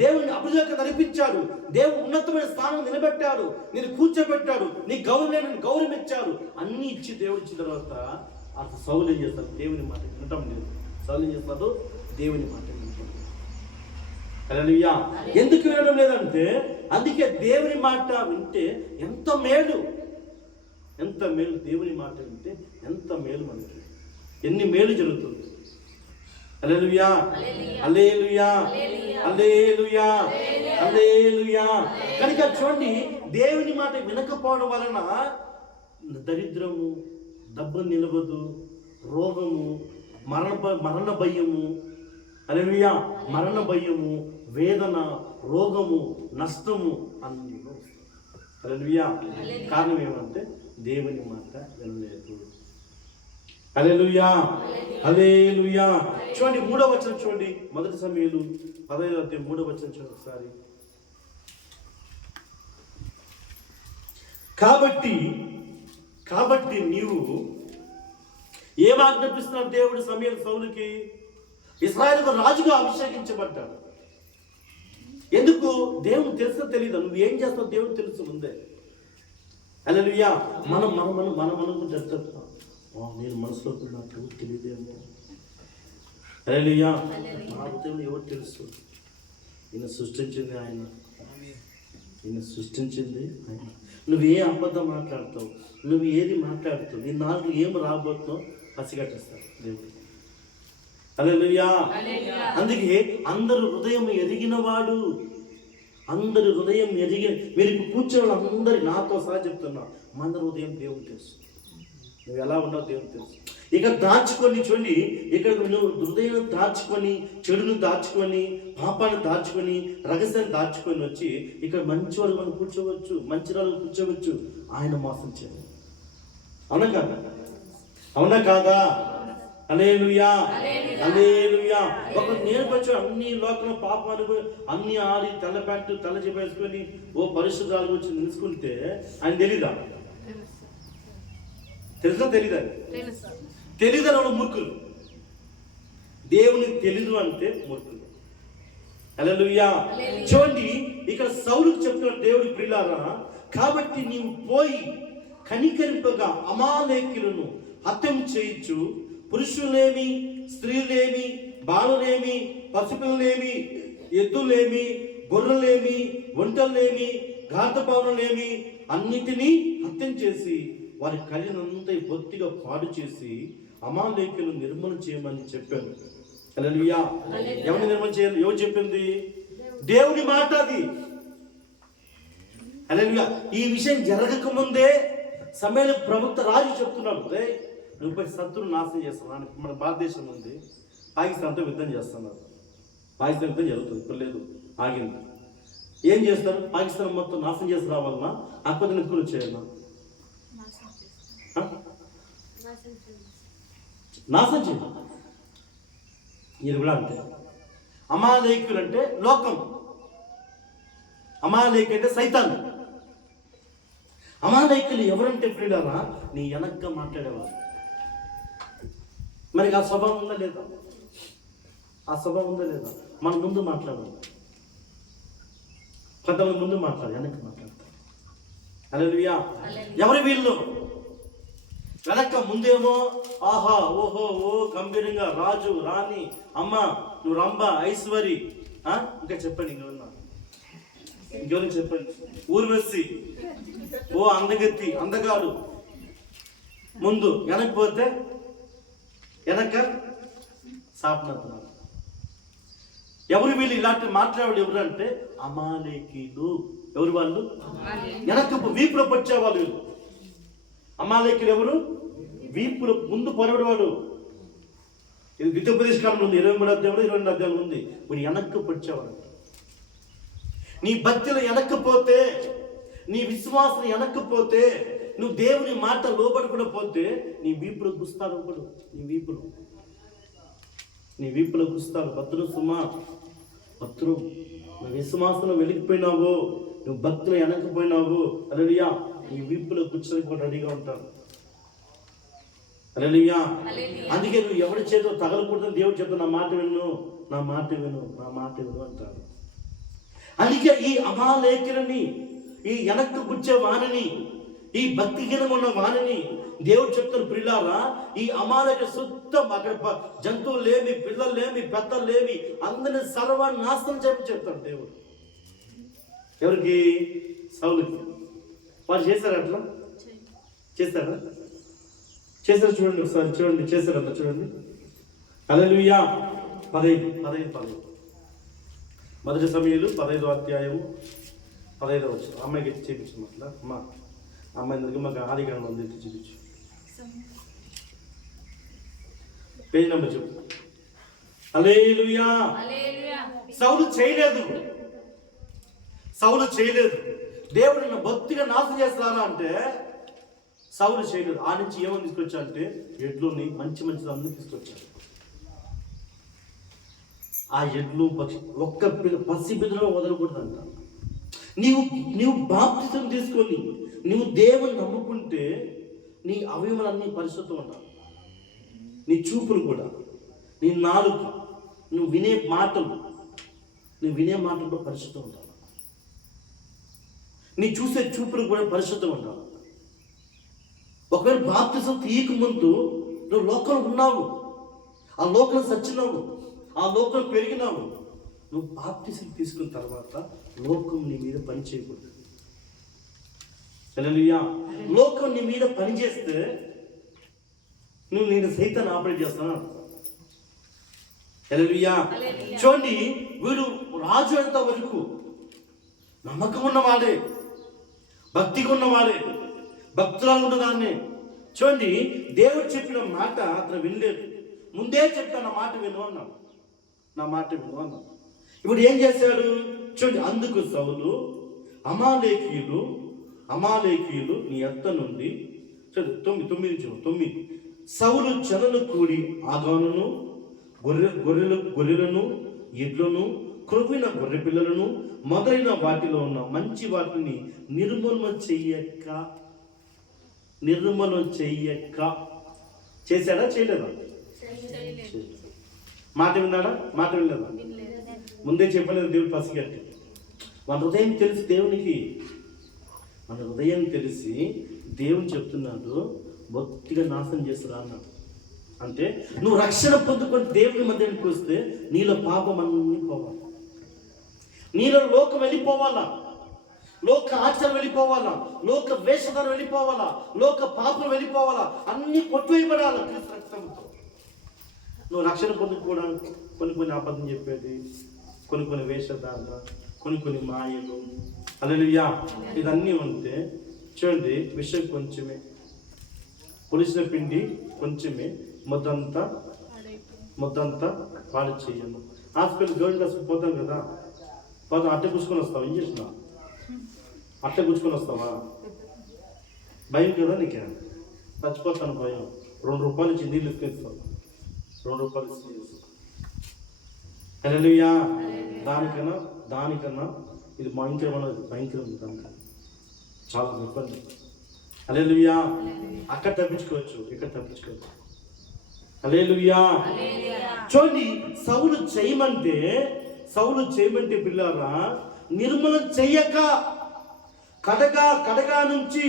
దేవుని అభిషేకం నడిపించాడు, దేవుడు ఉన్నతమైన స్థానం నిలబెట్టాడు, నేను కూర్చోబెట్టాడు, నీ గౌరవం ఇచ్చాడు. అన్ని ఇచ్చి దేవుడు ఇచ్చిన తర్వాత అసలు సౌలు ఏం చేస్తాడు? దేవుని మాట వినటం లేదు. సౌలు ఏం చేస్తాడు? దేవుని మాట వినటం లేదు. హల్లెలూయా. ఎందుకు వినడం లేదంటే, అందుకే దేవుని మాట వింటే ఎంత మేలు, ఎంత మేలు. దేవుని మాట వింటే ఎంత మేలు మనకి, ఎన్ని మేలు జరుగుతుంది. హల్లెలూయా, హల్లెలూయా, హల్లెలూయా, హల్లెలూయా. కనుక చూడండి, దేవుని మాట వినకపోవడం వలన దరిద్రము, డబ్బు నిలవదు, రోగము, మరణ భయము, హల్లెలూయా, మరణ భయము, వేదన, రోగము, నష్టము అన్నీ వస్తాయి. హల్లెలూయా. కారణం ఏమంటే దేవుని మాట వినలేదు. హల్లెలూయా, హల్లెలూయా. చూడండి 3వ వచనం చూడండి, మొదటి సమూయేలు 15వ అధ్యాయం 3వ వచనం చూడండి ఒకసారి. కాబట్టి నీవు ఏం ఆజ్ఞాపిస్తున్నావు? దేవుడు సమూయేలు సౌలుకి ఇశ్రాయేలుకు రాజుగా అభిషేకించబడ్డాడు. ఎందుకు? దేవుడు తెలుసో తెలీదు, నువ్వు ఏం చేస్తావు దేవుడు తెలుసు ముందే. హల్లెలూయా. మనం చెప్తాం, నేను మనసులో నాకు తెలియదేమో. హల్లెలూయా. నాకు దేవుడు ఎవరు తెలుసు? ఈయన సృష్టించింది ఆయన, ఈయన సృష్టించింది ఆయన. నువ్వు ఏ అబద్ధం మాట్లాడతావు, నువ్వు ఏది మాట్లాడుతావు, నీ నాలుగు ఏం రాబోతున్నావు పసిగట్టేస్తావు దేవుడు. హల్లెలూయా. అందుకే అందరూ హృదయం ఎరిగినవాడు, అందరి హృదయం మీరు ఇప్పుడు కూర్చోవాలి, అందరి నాతో సహా చెప్తున్నా, మన హృదయం దేవుడు తెలుసు. నువ్వు ఎలా ఉన్నావు దేవుడు తెలుసు. ఇక దాచుకొని చూడండి, ఇక్కడ నువ్వు హృదయం దాచుకొని, చెడును దాచుకొని, పాపాన్ని దాచుకొని, రహస్యాన్ని దాచుకొని వచ్చి ఇక్కడ మంచి వాళ్ళు మనం కూర్చోవచ్చు, మంచి వాళ్ళు కూర్చోవచ్చు. ఆయన మోసం చేయాలి. అవునా కాదా? అవునా కాదా? హల్లెలూయా, హల్లెలూయా. ఒక నేర్పచ్చు అన్ని లోకంలో పాపాలు అన్ని ఆడి తెల్లపెట్టు తల చెప్పేసుకొని ఓ పరిశుద్ధాలు వచ్చి నిలుచుకుంటే ఆయన తెలీదా? తెలుసా? తెలీదా? తెలీదని వాళ్ళు మూర్ఖులు. దేవునికి తెలీదు అంటే మూర్ఖులు. హల్లెలూయా. చూడండి, ఇక్కడ సౌలుకు చెప్తున్న దేవుడి ప్రియులారా, కాబట్టి నీవు పోయి కనికరింపగా అమాలేకీయులను హత్యం చేయొచ్చు, పురుషులేమి, స్త్రీలేమి, బాలులేమి, పసిపిల్లలేమి, ఎద్దులేమి, గొర్రెలేమి, ఒంటలేమి, గార్ధపావులేమి అన్నిటినీ హత్యం చేసి వారి కలినంతా బొత్తిగా పాడు చేసి అమాలేకీయులను నిర్మూలన చేయమని చెప్పాను. హల్లెలూయా. ఎవరిని నిర్మూలన చేయాలి? ఎవరు చెప్పింది? దేవుని మాట అది. హల్లెలూయా. ఈ విషయం జరగకముందే సమూయేలు ప్రవక్త రాజు చెప్తున్నాడు, రే నువ్వు శత్రువు నాశనం చేస్తున్నాను. మన భారతదేశం ఉంది, పాకిస్తాన్తో యుద్ధం చేస్తున్నారు. పాకిస్తాన్ యుద్ధం జరుగుతుంది, ఇప్పుడు లేదు, ఆగింది. ఏం చేస్తారు? పాకిస్తాన్ మొత్తం నాశనం చేసి రావాలన్నా అక్కడ నిక్కులు చేయాలన్నా నాశనం చేయాలి. ఇది కూడా అంతే. అమాలేకీయులు అంటే లోకం, అమాలేకీయులు అంటే సైతాన్. అమాలేకీయులు ఎవరంటే ప్రియులారా, నీ వెనక్గా మాట్లాడేవారు. మరి ఆ స్వభావం ఉందా లేదా? ఆ స్వభావం ఉందా లేదా? మన ముందు మాట్లాడాలి, కొంతమంది ముందు మాట్లాడాలి, వెనక్కి మాట్లాడతారు. హల్లెలూయా. ఎవరి వీళ్ళు? వెనక ముందేమో ఆహా ఓహో ఓ గంభీరంగా రాజు రాణి అమ్మ నువ్వు రంభ ఐశ్వరి, ఇంకా చెప్పండి ఇంకెవరికి చెప్పండి, ఊర్వశి, ఓ అందగత్తి అందగాడు. ముందు వెనకపోతే వెనక శాపనత్తున్నారు. ఎవరు వీళ్ళు ఇలాంటి మాట్లాడే ఎవరు అంటే అమాలేకీయులు. ఎవరు వాళ్ళు? వెనక వీపులో వచ్చేవాళ్ళు వీళ్ళు. అమాలేకీయులు ఎవరు? వీపులో ముందు పొరబడేవాడు. ఇది ద్వితీయోపదేశ కాలంలో ఉంది, 23వ అధ్యాయంలో 22వ అధ్యాయంలో ఉంది. వీడు వెనక్కి వచ్చేవాడు. నీ భక్తిలో వెనక్కపోతే, నీ విశ్వాసం వెనక్కపోతే, నువ్వు దేవుని మాట లోబడకుండా పోతే నీ వీపులో గుస్తాడు ఒకడు. నీ వీపులో గుస్తాడు. భద్రు సుమా, భద్రు నువ్వు విశ్వాసంలో వెలిగిపోయినావు, నువ్వు భక్తిలో వెనక్కిపోయినావు, హల్లెలూయా, నీ వీపులో కూర్చొని రెడీగా ఉంటాను. హల్లెలూయా. అందుకే నువ్వు ఎవరి చేతో తగలకూడదని దేవుడు చెప్తా, నా మాట విను, నా మాట విను, నా మాట విను అంటాడు. అందుకే ఈ అమాలేకులని, ఈ వెనక్కి గుచ్చే వాణిని, ఈ భక్తిహీనం ఉన్న వాణిని దేవుడు చెప్తారు, ప్రియులారా ఈ అమాలేక శుద్ధం, అక్కడ జంతువులేమి, పిల్లలేమి, పెద్దలేమి, అందరిని సర్వనాశనం చెప్తాడు దేవుడు. ఎవరికి? సౌలుకి. వాళ్ళు చేశారు అట్లా? చేశారా? చూడండి ఒకసారి, చూడండి చేశారట, చూడండి. హల్లెలూయా. 15 మొదటి సమయంలో 15వ అధ్యాయము 15వ వచనం. అమ్మాయికి ఎత్తి చూపించు. అట్లా అమ్మాయి దగ్గర మాకు ఆదికాండం ఉంది, ఎత్తి చూపించు. పేజ్ నెంబర్ చెప్పు. హల్లెలూయా. సౌలు చేయలేదు. దేవుడిని భక్తిగా నాశనం చేస్తారా అంటే సౌలు చేయలేదు. ఆ నుంచి ఏమని తీసుకొచ్చా అంటే ఎడ్లుని మంచి అందరూ తీసుకొచ్చాడు. ఆ ఎడ్లు పక్షి ఒక్క పసి బిడ్డలో వదలకూడదంట. నీవు బాప్తిసం తీసుకొని నువ్వు దేవుని నమ్ముకుంటే నీ అవయవాలన్నీ పరిశుద్ధం ఉండాలి. నీ చూపులు కూడా, నీ నాలుక, నువ్వు వినే మాటలు పరిశుద్ధం ఉండాలి. నీ చూసే చూపులు కూడా పరిశుద్ధం ఉండాలి. ఒకవేళ బాప్తిసం తీయక ముందు నువ్వు లోకంలో ఉన్నావు, ఆ లోకంలో సచ్చినావు, ఆ లోకంలో పెరిగినావు. నువ్వు బాప్తిసం తీసుకున్న తర్వాత లోకం నీ మీద పని చేయకూడదు. హల్లెలూయా. లోకం నీ మీద పని చేస్తే నేను సైతాన్ని ఆపరేట్ చేస్తాను. హల్లెలూయా. చూడండి, వీడు రాజు అంత వరకు నమ్మకం ఉన్నవాడే, భక్తిగా ఉన్నవాడే, భక్తురాలు ఉన్నదాన్ని. చూడండి, దేవుడు చెప్పిన మాట అతను వినలేదు. ముందే చెప్తాను, నా మాట విను అన్నాడు. ఇప్పుడు ఏం చేశాడు చూడండి. అందుకు సౌలు అమాలేకీయులు నీ అత్త నుండి, చూడండి 9 సౌలు జనులు కూడి ఆగానును, గొర్రెలను, ఎడ్లను, క్రొవ్విన గొర్రె పిల్లలను మొదలైన వాటిలో ఉన్న మంచి వాటిని నిర్మూలన చెయ్యక చేశాడా? చేయలేదా? మాట విన్నాడా? మాట వినలేదా? ముందే చెప్పలేదు. దేవుడు పసిగట్టి మన హృదయం తెలిసి దేవుని చెప్తున్నాడు, భక్తిగా నాశనం చేస్తున్నా అన్నాడు. అంటే నువ్వు రక్షణ పొందుకొని దేవుని మధ్యానికి వస్తే నీలో పాపం అన్నీ పోవాలి, నీలో లోకం వెళ్ళిపోవాలా, లోక ఆచారం వెళ్ళిపోవాలా, లోక వేషధారం వెళ్ళిపోవాలా, లోక పాపం వెళ్ళిపోవాలా, అన్ని కొట్టువేయబడాలా క్రీస్తు రక్తంతో. నువ్వు రక్షణ పొందుకోవడానికి కొన్ని అబద్ధం చెప్పేది, కొన్ని వేషధారణ, కొన్ని మాయలు, హల్లెలూయా, ఇదన్నీ ఉంటే చూడండి, విషయం కొంచెమే, పులిసిన పిండి కొంచెమే, మొద్దంతా పాడు చేయను. హాస్పిటల్ గవర్నమెంట్ పోతాం కదా, అట్ట కూర్చుకొని వస్తావా? ఏం చేసినా అట్ట కూర్చుకొని వస్తావా? భయం కదా నీకే, చచ్చిపోతాను భయం. 2 రూపాయలు ఇచ్చి నీళ్ళు ఇస్తావు, 2 రూపాయలు ఇచ్చి. హల్లెలూయా. దానికన్నా ఇది భయంకరం, దానికన్నా చాలా ఇబ్బంది. హల్లెలూయా. అక్కడ తప్పించుకోవచ్చు, ఇక్కడ తప్పించుకోవచ్చు. హల్లెలూయా. చూడండి, సౌలు చేయమంటే పిల్లారా, నిర్మూలన చెయ్యక కడగా నుంచి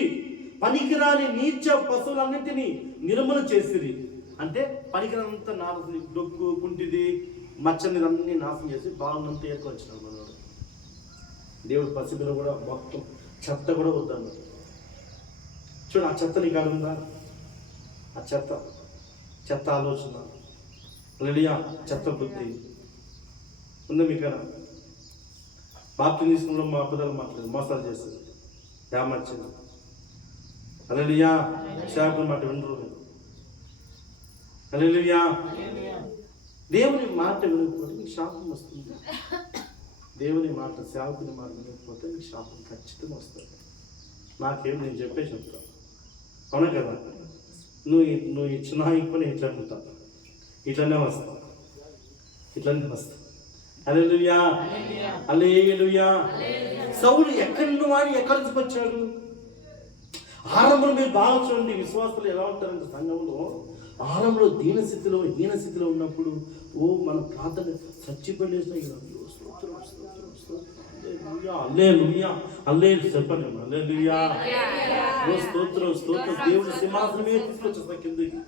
పనికిరాని నీచ పశువులన్నింటినీ నిర్మూలన చేసిరి. అంటే పనికిరానంత నాశనం, డొక్కు కుంటిది మచ్చని అన్ని నాశనం చేసి బాగున్నంత ఏర్పరిచినాడు మనవాడు. దేవుడు పసిపిల్ల కూడా మొత్తం చెత్త కూడా వద్దన్నాడు. చూడు, ఆ చెత్త నీ కాడ ఉందా? ఆ చెత్త ఆలోచన, హల్లెలూయా, చెత్త బుద్ధి ఉందా మీ కాడ? బాప్తిజం తీసుకున్న మా పిల్లలు మాట్లాడు మోసాలు చేస్తారు, ఏమర్చింది, హల్లెలూయా, సేవకుల మాట వినరు. హల్లెలూయా. దేవుని మాట వినకపోతే నీకు శాపం వస్తుంది. దేవుని మాట, సేవకుని మాట వినకపోతే నీకు శాపం ఖచ్చితంగా వస్తుంది. నాకేం నేను చెప్తాను, అవునా కదా? నువ్వు ఇచ్చిన ఇప్పుడే ఇట్లా అడుగుతా, ఇట్లనే వస్తా. హల్లెలూయా, హల్లెలూయా. సౌలు ఎక్కడి నుండి వాడు ఎక్కడి నుంచి వచ్చాడు? ఆరంభంలో మీరు బాగా చూడండి, విశ్వాసులు ఎలా ఉంటారంటే సంఘంలో ఆరంభంలో హీనస్థితిలో ఉన్నప్పుడు మన ప్రార్థన చచ్చిపోలేసిన చెప్పండి, హల్లెలూయా, స్తోత్రం. దేవుడు సింహాసనమే తీసుకొచ్చేస్తా కిందకి.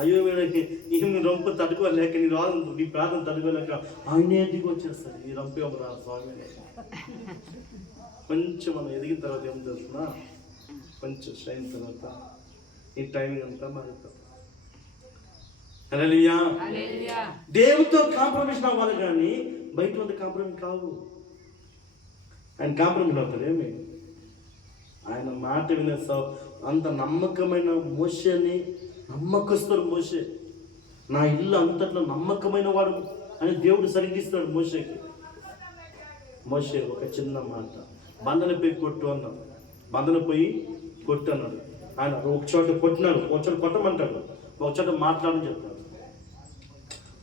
అయ్యో వీళ్ళకి ఈ రొంపు తట్టుకోలేక, నీ ప్రార్థన తట్టుకోలేక ఆయనే దిగి వచ్చేస్తాడు. ఈ రంపు రా స్వామి. కొంచెం మనం ఎదిగిన తర్వాత ఏం చేస్తున్నా, కొంచెం స్ట్రైన్ తర్వాత ఈ టైమింగ్ అంతా మారుతాం. హల్లెలూయా. దేవుడితో కాంప్రమైజ్ అవ్వాలి కానీ బయట వద్ద కాంప్రమైజ్ కావు. ఆయన కాంప్రమైజ్ అవుతాడు ఏమి? ఆయన మాట వినే అంత నమ్మకమైన మోషేని, నమ్మకస్తుడు మోషే, నా ఇల్లు అంతట్లో నమ్మకమైన వాడు అని దేవుడు సరిగిస్తాడు మోషేకి. మోషే ఒక చిన్న మాట, బంధన పోయి కొట్టు అన్నాడు. బంధన పోయి కొట్టు అన్నాడు. ఆయన ఒక చోట కొట్టినాడు, ఒక చోట కొట్టమంటాడు, ఒక చోట మాట్లాడని చెప్తాడు.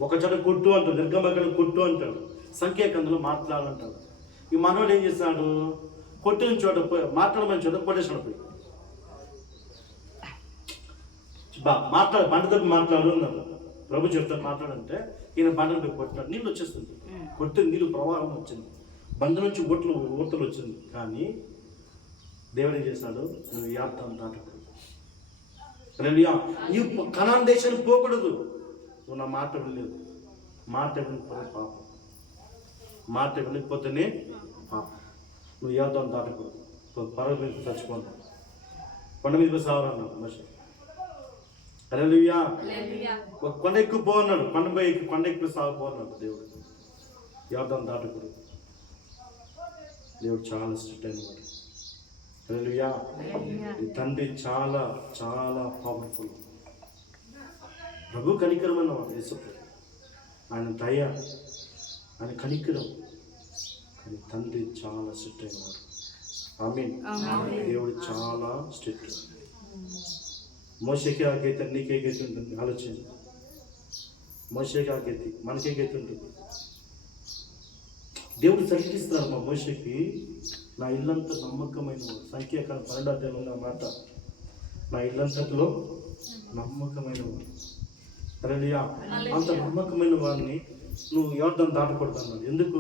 ఒక చోట కొట్టు అంటాడు, నిర్గమకాండ కొట్టు అంటాడు, సంఖ్యాకాండంలో మాట్లాడంటాడు. ఈ మనోడు ఏం చేస్తాడు? కొట్టిన చోట పోయి మాట్లాడమని చోట కొట్టేసాడు. పోయి బండ మాట్లాడు అన్నాడు. ప్రభు చెప్తాడు మాట్లాడంటే ఈయన బండను పోయి కొట్టినాడు. నీళ్ళు వచ్చేస్తుంది, కొట్టిన నీళ్ళు ప్రవాహం వచ్చింది, బండ నుంచి ఊతలు వచ్చింది. కానీ దేవుడు ఏం చేసినాడు? నువ్వు యాత్ర దాటకూడదు, ఈ కనాన్ దేశానికి పోకూడదు. నువ్వు నా మాట వినలేదు, మాట వినకపోతే పాపం, మాట వినకపోతేనే పాపం. నువ్వు యాత్ర దాటకూడదు, పర్వత మీద చచ్చిపోతావు, కొండ మీద సావరన్నాడు మనిషి. హల్లెలూయా. ఒక కొండ ఎక్కువ పోన్నాడు, కొండ ఎక్కువ సాగిపోన్నాడు దేవుడు. యాత్ర దాటకూడదు. దేవుడు చాలా స్ట్రిక్ట్ అయినవాడు. హల్లెలూయా. తండ్రి చాలా చాలా పవర్ఫుల్. ప్రభు కనికరమైన వాడు, యేసుప్రభు. ఆయన దయ, ఆయన కనికరం. కానీ తండ్రి చాలా స్ట్రిక్ట్ అయినవాడు. ఆమేన్. దేవుడు చాలా స్ట్రిక్ట్. మోషేకి ఆ గీత నీకే గీత ఉంటుంది, ఆలోచన. మోషేకి ఆ గీత మనకే గీత ఉంటుంది. దేవుడు సరిగిస్తున్నారు మా మోషేకి, నా ఇల్లంతా నమ్మకమైన వాడు. సంఖ్యాకాండం 12వ అధ్యాయంలో మాట, నా ఇల్లంతట్లో నమ్మకమైన వాడు. హల్లెలూయా. అంత నమ్మకమైన వాడిని నువ్వు యోర్దాను దాటకూడదు అన్నాడు. ఎందుకు?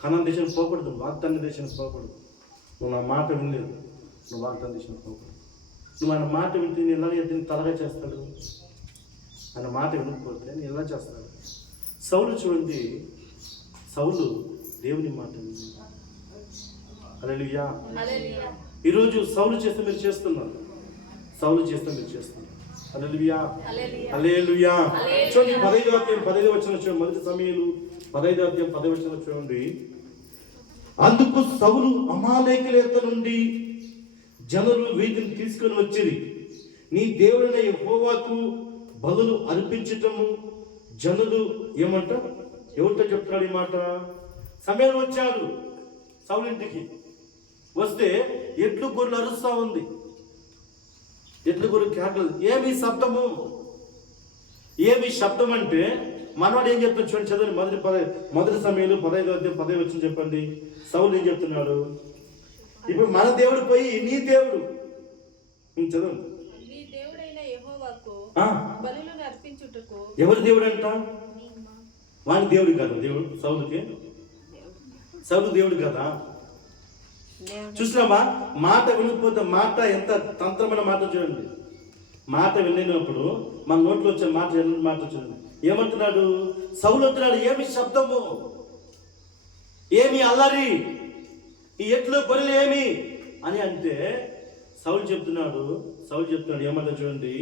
కనాన్ దేశానికి పోకూడదు, వాగ్దాన దేశానికి పోకూడదు. నువ్వు నా మాట వినలేదు, నువ్వు వాగ్దాన దేశానికి పోకూడదు. నువ్వు ఆయన మాట వింటే నేను ఎలా దీన్ని తలగా చేస్తాడు? ఆయన మాట వినకపోతే నేను ఎలా చేస్తాడు? సౌలు చూడండి, సౌలు దేవుని మాట విని. హల్లెలూయా. ఈరోజు సౌలు చేస్తే మీరు చేస్తున్నారు, సౌలు చేస్తే మీరు చేస్తున్నారు. హల్లెలూయా, హల్లెలూయా. చూడండి 15వ అధ్యాయం 15వ వచనం చూడండి. మొదటి సమూయేలు 15వ అధ్యాయం 10వ వచనం చూడండి. అందుకు సౌలు అమాలేకీయుల యొద్ద నుండి జనులు వీటిని తీసుకొని వచ్చిరి. నీ దేవుడైన యెహోవాకు బలులు అర్పించటము. జనులు ఏమంట, ఎవరితో చెప్తున్నాడు ఈ మాట? సమూయేలు వచ్చాడు సౌలు ఇంటికి. వస్తే ఎడ్లు గొర్రెలు అరుస్తా ఉంది. ఎడ్లు గొర్రెలు కేకలు. ఏమి శబ్దము? ఏమి శబ్దం అంటే మనవాడు ఏం చెప్తాడు చూడండి, చదవండి. మొదటి సమూయేలు 15వ అధ్యాయం 10వ వచనం చెప్పండి. సౌలు ఏం చెప్తున్నాడు? ఇప్పుడు మన దేవుడు పోయి నీ దేవుడు చదవండి. ఎవరి దేవుడు అంట? వాని దేవుడు కదా దేవుడు. సౌలు దేవుడు కదా. చూసినామా? మాట వినకపోతే మాట ఎంత తంత్రమైన మాట చూడండి. మాట వినప్పుడు మన నోట్లో వచ్చే మాట ఎలాంటి మాట చూడండి. ఏమంటున్నాడు సౌలు? అంటున్నాడు, ఏమి శబ్దము, ఏమి అల్లరి, ఈ ఎట్లు గొర్రెలు ఏమి అని అంటే సౌలు చెప్తున్నాడు ఏమంటా చూడండి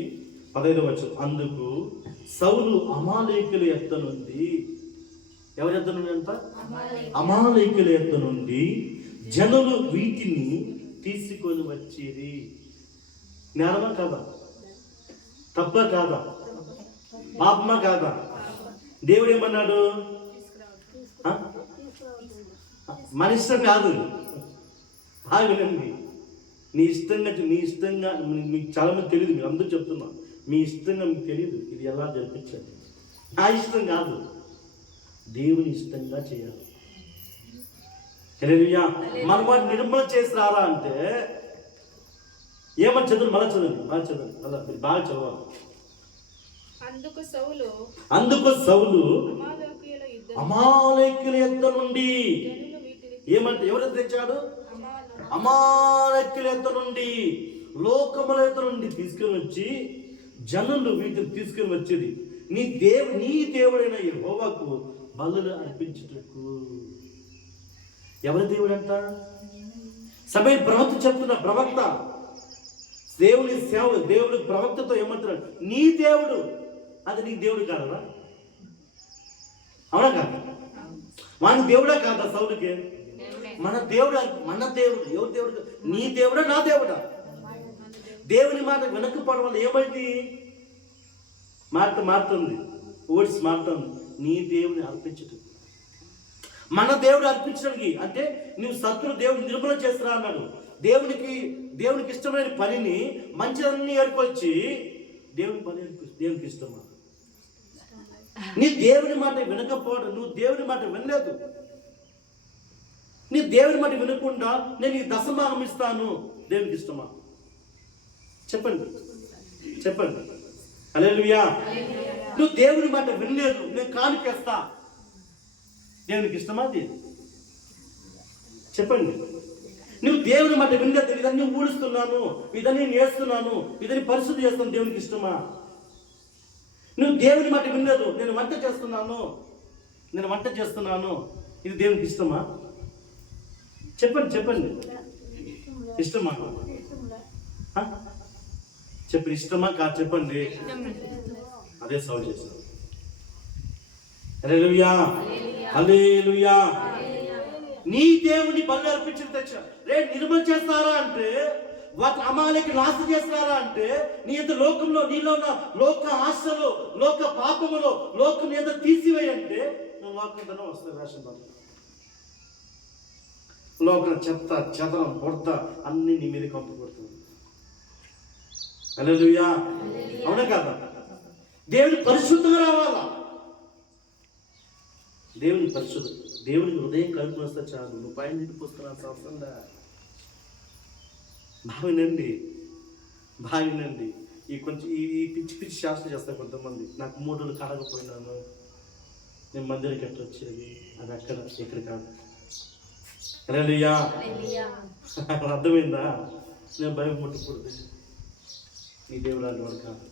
15వ వచనం. అందుకు సౌలు అమాలేకుల ఎద్ద నుండి, ఎవరి ఎద్ద నుండి అంట? అమాలేకుల ఎద్ద నుండి జనులు వీటిని తీసుకొని వచ్చిరి. నేరమా కాదా? తప్ప కాదా? పాపమా కాదా? దేవుడు ఏమన్నాడు? మన ఇష్టం కాదు. బాగుంది. నీ ఇష్టంగా మీకు చాలా మంది తెలియదు, మీరు అందరూ చెప్తున్నా, మీ ఇష్టంగా మీకు తెలియదు ఇది ఎలా జరిపించాలి. నా ఇష్టం కాదు, దేవుని ఇష్టంగా చేయాలి. హల్లెలూయా. మన వాడు నిర్మూలన చేసి రారా అంటే ఏమని చదువు? మళ్ళా చదవండి అలా మీరు బాగా చదవాలి. అందుకు సౌలు అమాలేకుల యొద్ద నుండి ఏమంటే ఎవరు తెచ్చాడు? అమాలేకుల యొద్ద నుండి, లోకముల యొద్ద నుండి తీసుకొని వచ్చి జనులు వీటిని తీసుకొని వచ్చేది నీ దేవుడైన యెహోవాకు బలులు అర్పించుటకు. ఎవరి దేవుడు అంట? సమయం ప్రవక్త చెప్తున్న ప్రవక్త, దేవుని సేవ, దేవుడు ప్రవక్తతో ఏమంటున్నాడు? నీ దేవుడు. అది నీ దేవుడు కాదా? అవునా కాదా? వాని దేవుడా కాదా సౌలుకి? మన దేవుడు. ఎవరి దేవుడు? నీ దేవుడా నా దేవుడా? దేవుని మాట వెనక్కిపోవడం వల్ల ఏమైంది? మారుతుంది, ఓట్స్ మారుతుంది. నీ దేవుని అర్పించటం, మన దేవుడు అర్పించడానికి అంటే నువ్వు శత్రు దేవుని నిర్మూలన చేస్తున్నా అన్నాడు. దేవునికి ఇష్టమైన పనిని మంచిదన్నీ ఏర్పరిచి దేవునికి ఇష్టమా? నీ దేవుని మాట వినకపోవడం, నువ్వు దేవుని మాట వినలేదు. నీ దేవుని మాట వినకుండా నేను ఈ దశభాగం ఇస్తాను, దేవునికి ఇష్టమా? చెప్పండి. హల్లెలూయా. నువ్వు దేవుని మాట వినలేదు, నేను కానుకేస్తా, దేవునికి ఇష్టమా? అది చెప్పండి. నువ్వు దేవుని మాట వినలేదు, ఇదన్నీ ఊడుస్తున్నాను, ఇదన్నీ నేస్తున్నాను, ఇదని పరిశుద్ధి చేస్తాను, దేవునికి ఇష్టమా? నువ్వు దేవుని మాట వినలేదు, నేను వంట చేస్తున్నాను, ఇది దేవునికి ఇష్టమా? చెప్పండి. ఇష్టమా? చెప్పండి, ఇష్టమా కాదు? చెప్పండి. అదే సౌలు చేశారు. హల్లెలూయా. హల్లెలూయా. నీ దేవుని బలి అర్పించిన తెచ్చా నిర్మూలన చేస్తారా అంటే, వాటి అమాలేకి నాశనం చేస్తారా అంటే, నీ యొక్క లోకంలో నీలో ఉన్న లోక ఆశలు, లోక పాపములు, లోకం ఏదో తీసివేయంటే నువ్వు లోకంతోనే వస్తాయి. రేషన్ బాబు లోకం చెత్త చెదరం బురద అన్ని నీ మీద కంపు కొడుతుంది. హల్లెలూయా. అవునా కదా? దేవుని పరిశుద్ధంగా రావాలా. దేవునికి హృదయం కలుపుని వస్తే చాలు, నువ్వు పైన నిండిపోతున్నా అవసరంగా. బాగినండి. ఈ పిచ్చి శాస్త్రం చేస్తారు కొంతమంది. నాకు 3 రోజులు కడగపోయినాను, నేను మందిరికి ఎట్లా వచ్చేది, అది అక్కడ ఇక్కడ కాదు. హల్లెలూయా. అర్థమైందా? నేను భయం ముట్టకూడదు. నీ దేవుడు లాంటి వాడు కాదు,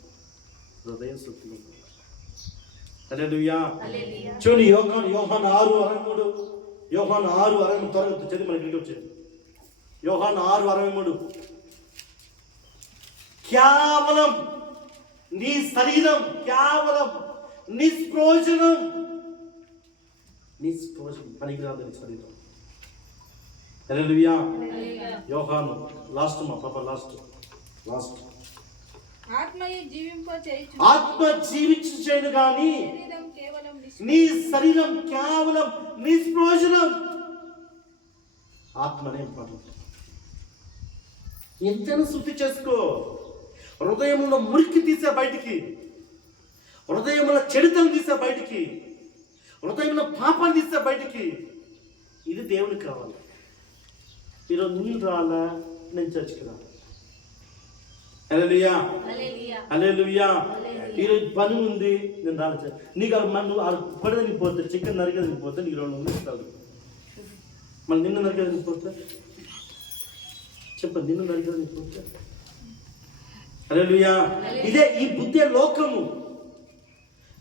హృదయం శుద్ధి. హల్లెలూయా. చూడండి యోహాను 6:63. యోహాను 6:63 త్వరగా చదివి మనకి ఇంటికి వచ్చేది. యోహాను 6:63. కేవలం నీ శరీరం కేవలం నిష్ప్రయోజనం పనికిరాదు నీ శరీరం. హల్లెలూయా. యోహాను లాస్ట్ ఆత్మ జీవించు కానీ నీ శరీరం కేవలం నిష్ప్రయోజనం. ఆత్మనే ఇంపార్టెంట్. ఎంతైనా శుద్ధి చేసుకో. హృదయంలో మురికి తీసే బయటికి, హృదయంలో చెడుతను తీసే బయటికి, హృదయంలో పాపాన్ని తీసే బయటికి. ఇది దేవునికి కావాలి. ఈరోజు నీళ్ళు రాలా, నేను చర్చికి రాలా. హల్లెలూయా. హల్లెలూయా. ఈరోజు పని ఉంది, నేను రాలేదు. నీకు పడదని పోతే, చికెన్ నరికేదని పోతే నీకు 2 వందలు ఇస్తాడు. మళ్ళీ నిన్న నరికేదని పోతే చెప్పండి, నిన్ను అడిగిన నీ బుద్ధి. హల్లెలూయా. ఇదే ఈ బుద్ధే లోకము,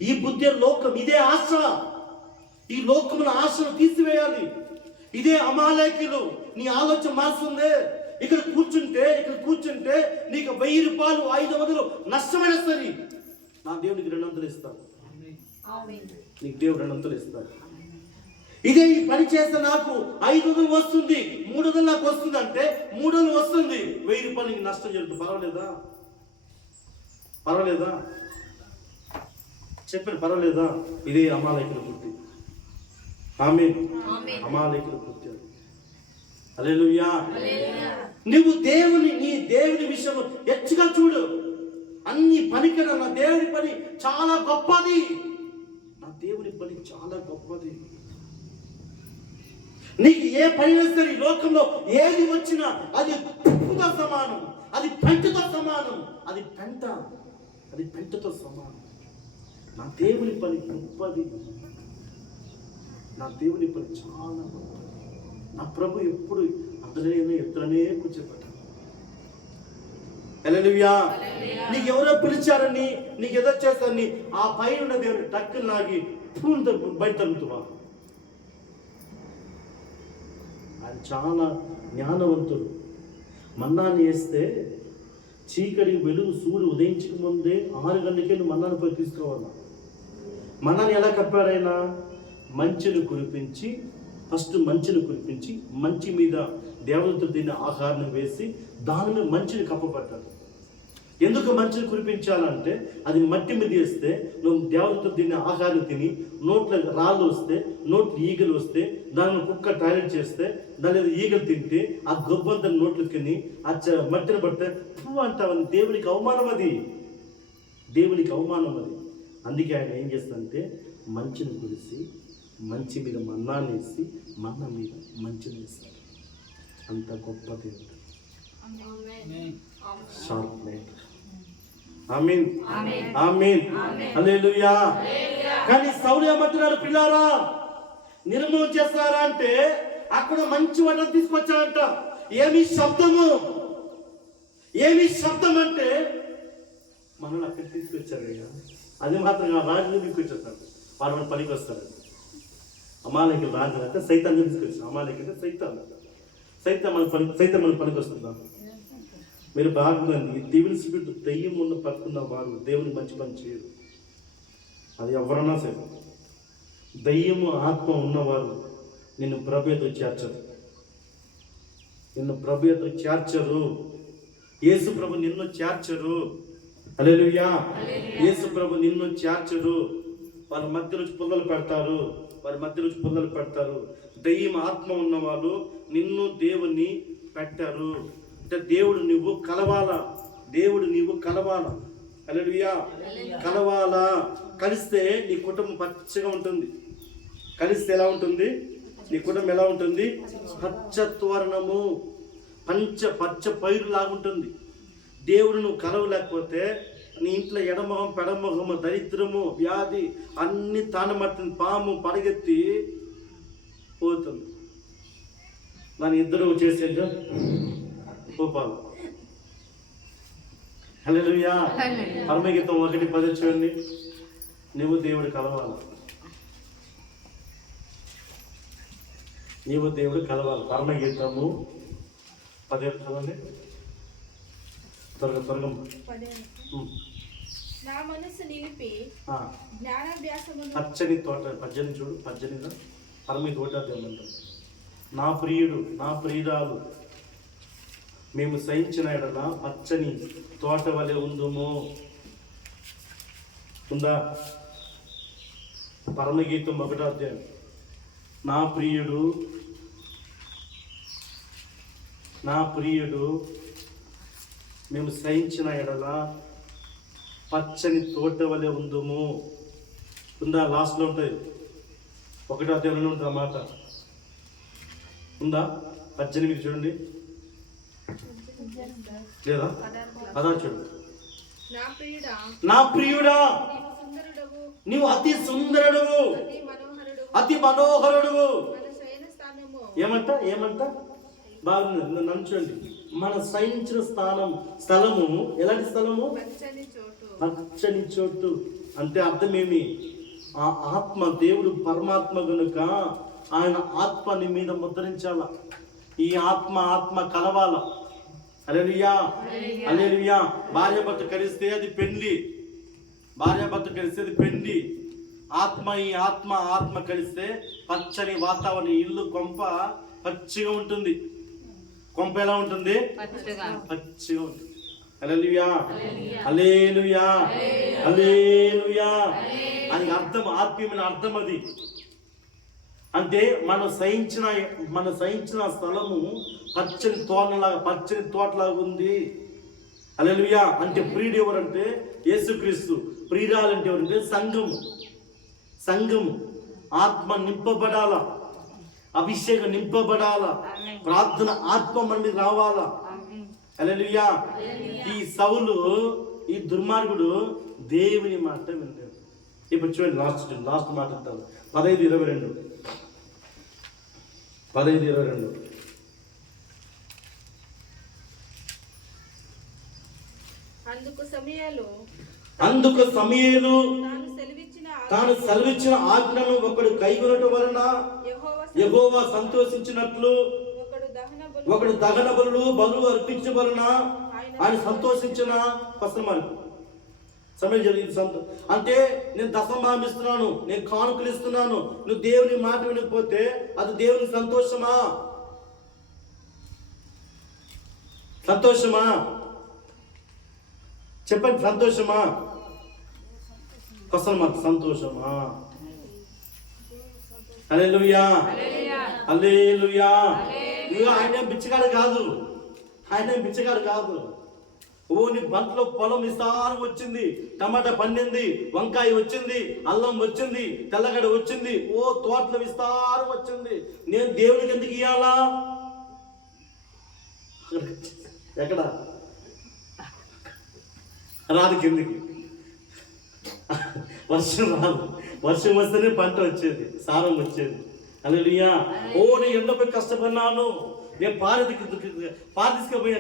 ఈ బుద్ధే లోకం, ఇదే ఆశ. ఈ లోకముల ఆశను తీసివేయాలి. ఇదే అమాలేకులు. నీ ఆలోచన మారుతుంది. ఇక్కడ కూర్చుంటే నీకు 1000 రూపాయలు 500 నష్టమైన సరే, నా దేవునికి 200 ఇస్తాను. నీకు దేవుడు 200 ఇస్తాడు. ఇదే ఈ పని చేస్తే నాకు 500 వస్తుంది, 300 నాకు వస్తుంది అంటే 300 వస్తుంది, 1000 రూపాయలు నీకు నష్టం జరుగుతుంది. పర్వాలేదా? చెప్పండి, పర్వాలేదా? ఇదే అమాలేకుల బుద్ధి. ఆమేన్. అమాలేకుల బుద్ధి. హల్లెలూయా. నువ్వు నీ దేవుని విషయం హెచ్చుగా చూడు. అన్ని పనికన్నా నా దేవుని పని చాలా గొప్పది. నా దేవుని పని చాలా గొప్పది. నీకు ఏ పని సరే, లోకంలో ఏది వచ్చినా అది తుప్పుతో సమానం, అది పెంటతో సమానం, అది పెంటతో సమానం. నా దేవుని పని గొప్పది. నా దేవుని పని చాలా గొప్పది. నా ప్రభు ఎప్పుడు అందులోనే ఎత్తులనే కూర్చోబెట్టాను. హల్లెలూయా. నీకు ఎవరో పిలిచారని, నీకు ఏదో చేస్తారని ఆ పైన దేవుడు టక్కులు లాగి బయట తరుగుతువా? ఆయన చాలా జ్ఞానవంతుడు. మన్నాన్ని వేస్తే చీకటి వెలుగు సూర్యుడు ఉదయించక ముందే 6 గంటలకే నువ్వు మన్నాన్ని పోయి తీసుకోవాలా. మన్నాన్ని ఎలా కప్పాడైనా? మంచును కురిపించి, ఫస్ట్ మంచును కురిపించి, మంచి మీద దేవతలు తిన్న ఆహారం వేసి దాని మీద మంచుని కప్పబట్టాడు. ఎందుకు మంచుని కురిపించాలంటే అది మట్టి మీద వేస్తే నువ్వు దేవతలు తిన్న ఆహారం తిని నోట్లో రాళ్ళు వస్తే, నోట్లు ఈగలు వస్తే, దానిలో కుక్క టాయిలెట్ చేస్తే దాని ఈగలు తింటే ఆ గొప్పంతా నోట్లు తిని మట్టిని పడితే పువ్వు అంటావని దేవునికి అవమానం. దేవునికి అవమానం అది. అందుకే ఆయన ఏం చేస్తాడంటే మంచుని కురిసి, మంచి మీద మన్నాన్ని వేసి, మన్న మీద మంచుని వేస్తాడు. అంత గొప్ప దేవుడు. ఆమేన్. ఆమేన్. హల్లెలూయా. కానీ సౌలు ఏమంటున్నాడు? పిల్లారా, నిర్మూలన చేస్తారా అంటే అక్కడ మంచి వంటలు తీసుకొచ్చాడంట. ఏమి శబ్దం అంటే మనల్ని అక్కడ తీసుకొచ్చారు కదా. అది మాత్రం రాజుని తీసుకొచ్చేస్తాడు. వాడు పనికి వస్తాడు. అమాలేకులు రాజు అంటే సైతాన్ని తీసుకొచ్చారు. అమాలేకు అంటే సైతం మన పనికి వస్తుందా? మీరు బాగుందండి. దేవుని స్పిరిట్ దెయ్యం ఉన్న పట్టుకున్న వారు దేవుని మంచి పని చేయరు. అది ఎవరన్నా సరే, దెయ్యము ఆత్మ ఉన్నవారు నిన్ను ప్రభువుతో చేర్చరు. యేసు ప్రభు నిన్ను చేర్చరు. హల్లెలూయా. యేసు ప్రభు నిన్ను చేర్చరు. వారి మధ్య నుంచి పుల్లలు పెడతారు. దెయ్యం ఆత్మ ఉన్నవాళ్ళు నిన్ను దేవుని పెట్టారు. అంటే దేవుడు నువ్వు కలవాలా. హల్లెలూయా. కలవాలా. కలిస్తే నీ కుటుంబం పచ్చగా ఉంటుంది. కలిస్తే ఎలా ఉంటుంది? నీ కుటుంబం ఎలా ఉంటుంది? పచ్చత్వరణము, పచ్చ పైరు లాగుంటుంది. దేవుడు నువ్వు కలవలేకపోతే నీ ఇంట్లో ఎడమొహం పెడమొహము, దరిద్రము, వ్యాధి అన్ని తానమట్టిన పాము పరిగెత్తి పోతుంది. దాని ఇద్దరు చేసేది గోపాలు. హల్లెలూయా. పరమగీతం 1:10 చూడండి. నువ్వు దేవుడు కలవాలి. పరమగీతము 10 చదవండి. త్వరగా. నా మనసు నిలిపి జ్ఞానాభ్యాసమును. పచ్చని తోట 18 చూడు. 18 పరమి తోట దేవుడు. నా ప్రియుడు, నా ప్రియురాలు మేము సహించిన ఎడల పచ్చని తోట వలె ఉందుము. ఉందా? పరమగీతం 1వ అధ్యాయం. నా ప్రియుడు మేము సహించిన ఎడల పచ్చని తోట వలె ఉందుము. ఉందా? లాస్ట్లో ఉంటుంది. 1వ అధ్యాయంలో ఉంటుంది ఆ మాట. ఉందా? 18 చూడండి. లేదా? అదా చూడు. నా ప్రియుడా నీవు అతి సుందరుడు, అతి మనోహరుడు. ఏమంట బాగుంది, నన్ను చూడండి. మన సహించిన స్థలము ఎలాంటి స్థలము? పచ్చని చోటు. పచ్చని చోటు అంటే అర్థమేమి? ఆ ఆత్మ, దేవుడు పరమాత్మ గనుక ఆయన ఆత్మ నీ మీద ముద్రించాల. ఈ ఆత్మ కలవాల. హల్లెలూయా, హల్లెలూయా. భార్య భర్త కలిస్తే అది పెళ్లి. ఈ ఆత్మ కలిస్తే పచ్చని వాతావరణం, ఇల్లు కొంప పచ్చిగా ఉంటుంది. కొంప ఎలా ఉంటుంది? పచ్చిగా ఉంటుంది. హల్లెలూయా, హల్లెలూయా, హల్లెలూయా అని అర్థం, ఆత్మీయమైన అర్థం అది. అంటే మనం సహించిన స్థలము పచ్చని తోటలాగా ఉంది. హల్లెలూయా. అంటే ప్రియుడు ఎవరంటే యేసుక్రీస్తు. ప్రియురాలంటే ఎవరంటే సంఘము. ఆత్మ నింపబడాల, అభిషేకం నింపబడాల, ప్రార్థన ఆత్మ మనకి రావాలా. హల్లెలూయా. ఈ సౌలు, ఈ దుర్మార్గుడు దేవుని మాట వినలేదు. ఇప్పుడు చూడండి, లాస్ట్ మాట అంటారు 15:22. అందుకు సమూయేలు తాను సెలవిచ్చిన ఆజ్ఞను ఒకడు కైకొనటం వలన యెహోవా సంతోషించినట్లు ఒకడు దహన బలులు అర్పించవలన ఆయన సంతోషించిన సమయం జరిగింది. అంటే నేను దశమభాగం ఇస్తున్నాను, నేను కానుకలు ఇస్తున్నాను, నువ్వు దేవుని మాట వినకపోతే అది దేవుని సంతోషమా? చెప్పండి, సంతోషమా? సంతోషమా? హల్లెలూయా, హల్లెలూయా. ఆయన బిచ్చగాడు కాదు. ఓ నీ బంట్లో పొలం విస్తారం వచ్చింది, టమాటా పండింది, వంకాయ వచ్చింది, అల్లం వచ్చింది, తెల్లగడ్డ వచ్చింది, ఓ తోటలో విస్తారం వచ్చింది. నేను దేవునికి ఎందుకు ఇవ్వాలా? ఎక్కడ రాదు, కిందికి వర్షం రాదు. వర్షం వస్తేనే పంట వచ్చేది, సారం వచ్చేది. హల్లెలూయా. ఓ నేను ఎండపై కష్టపడినాను, నేను పారిదికి